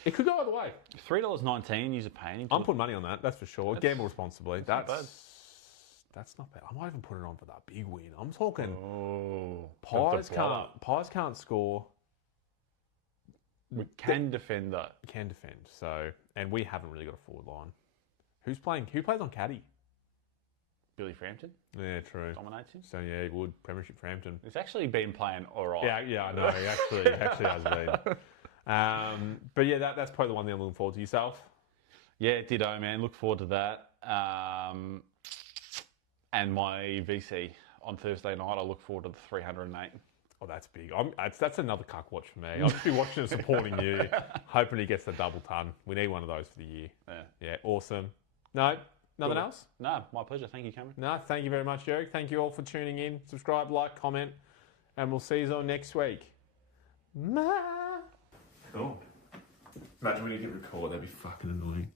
it could go either way. $3.19 you're paying. I'm putting money on that, that's for sure. Gamble responsibly. That's not bad. I might even put it on for that big win. I'm talking Pies can't score. We can defend though. Can defend. So, and we haven't really got a forward line. Who plays on caddy? Billy Frampton. Yeah, true. Dominates him. So yeah, he would. Premiership Frampton. He's actually been playing all right. Yeah, I know. He actually has been. But yeah, that's probably the one that I'm looking forward to. Yourself? Yeah, ditto, man. Look forward to that. And my VC on Thursday night, I look forward to the 308. Oh, that's big. That's another cuck watch for me. I'll just be watching and supporting you, hoping he gets the double ton. We need one of those for the year. Yeah, awesome. No, nothing else? No, my pleasure. Thank you, Cameron. No, thank you very much, Eric. Thank you all for tuning in. Subscribe, like, comment, and we'll see you all next week. Cool. Imagine when you hit record, that'd be fucking annoying.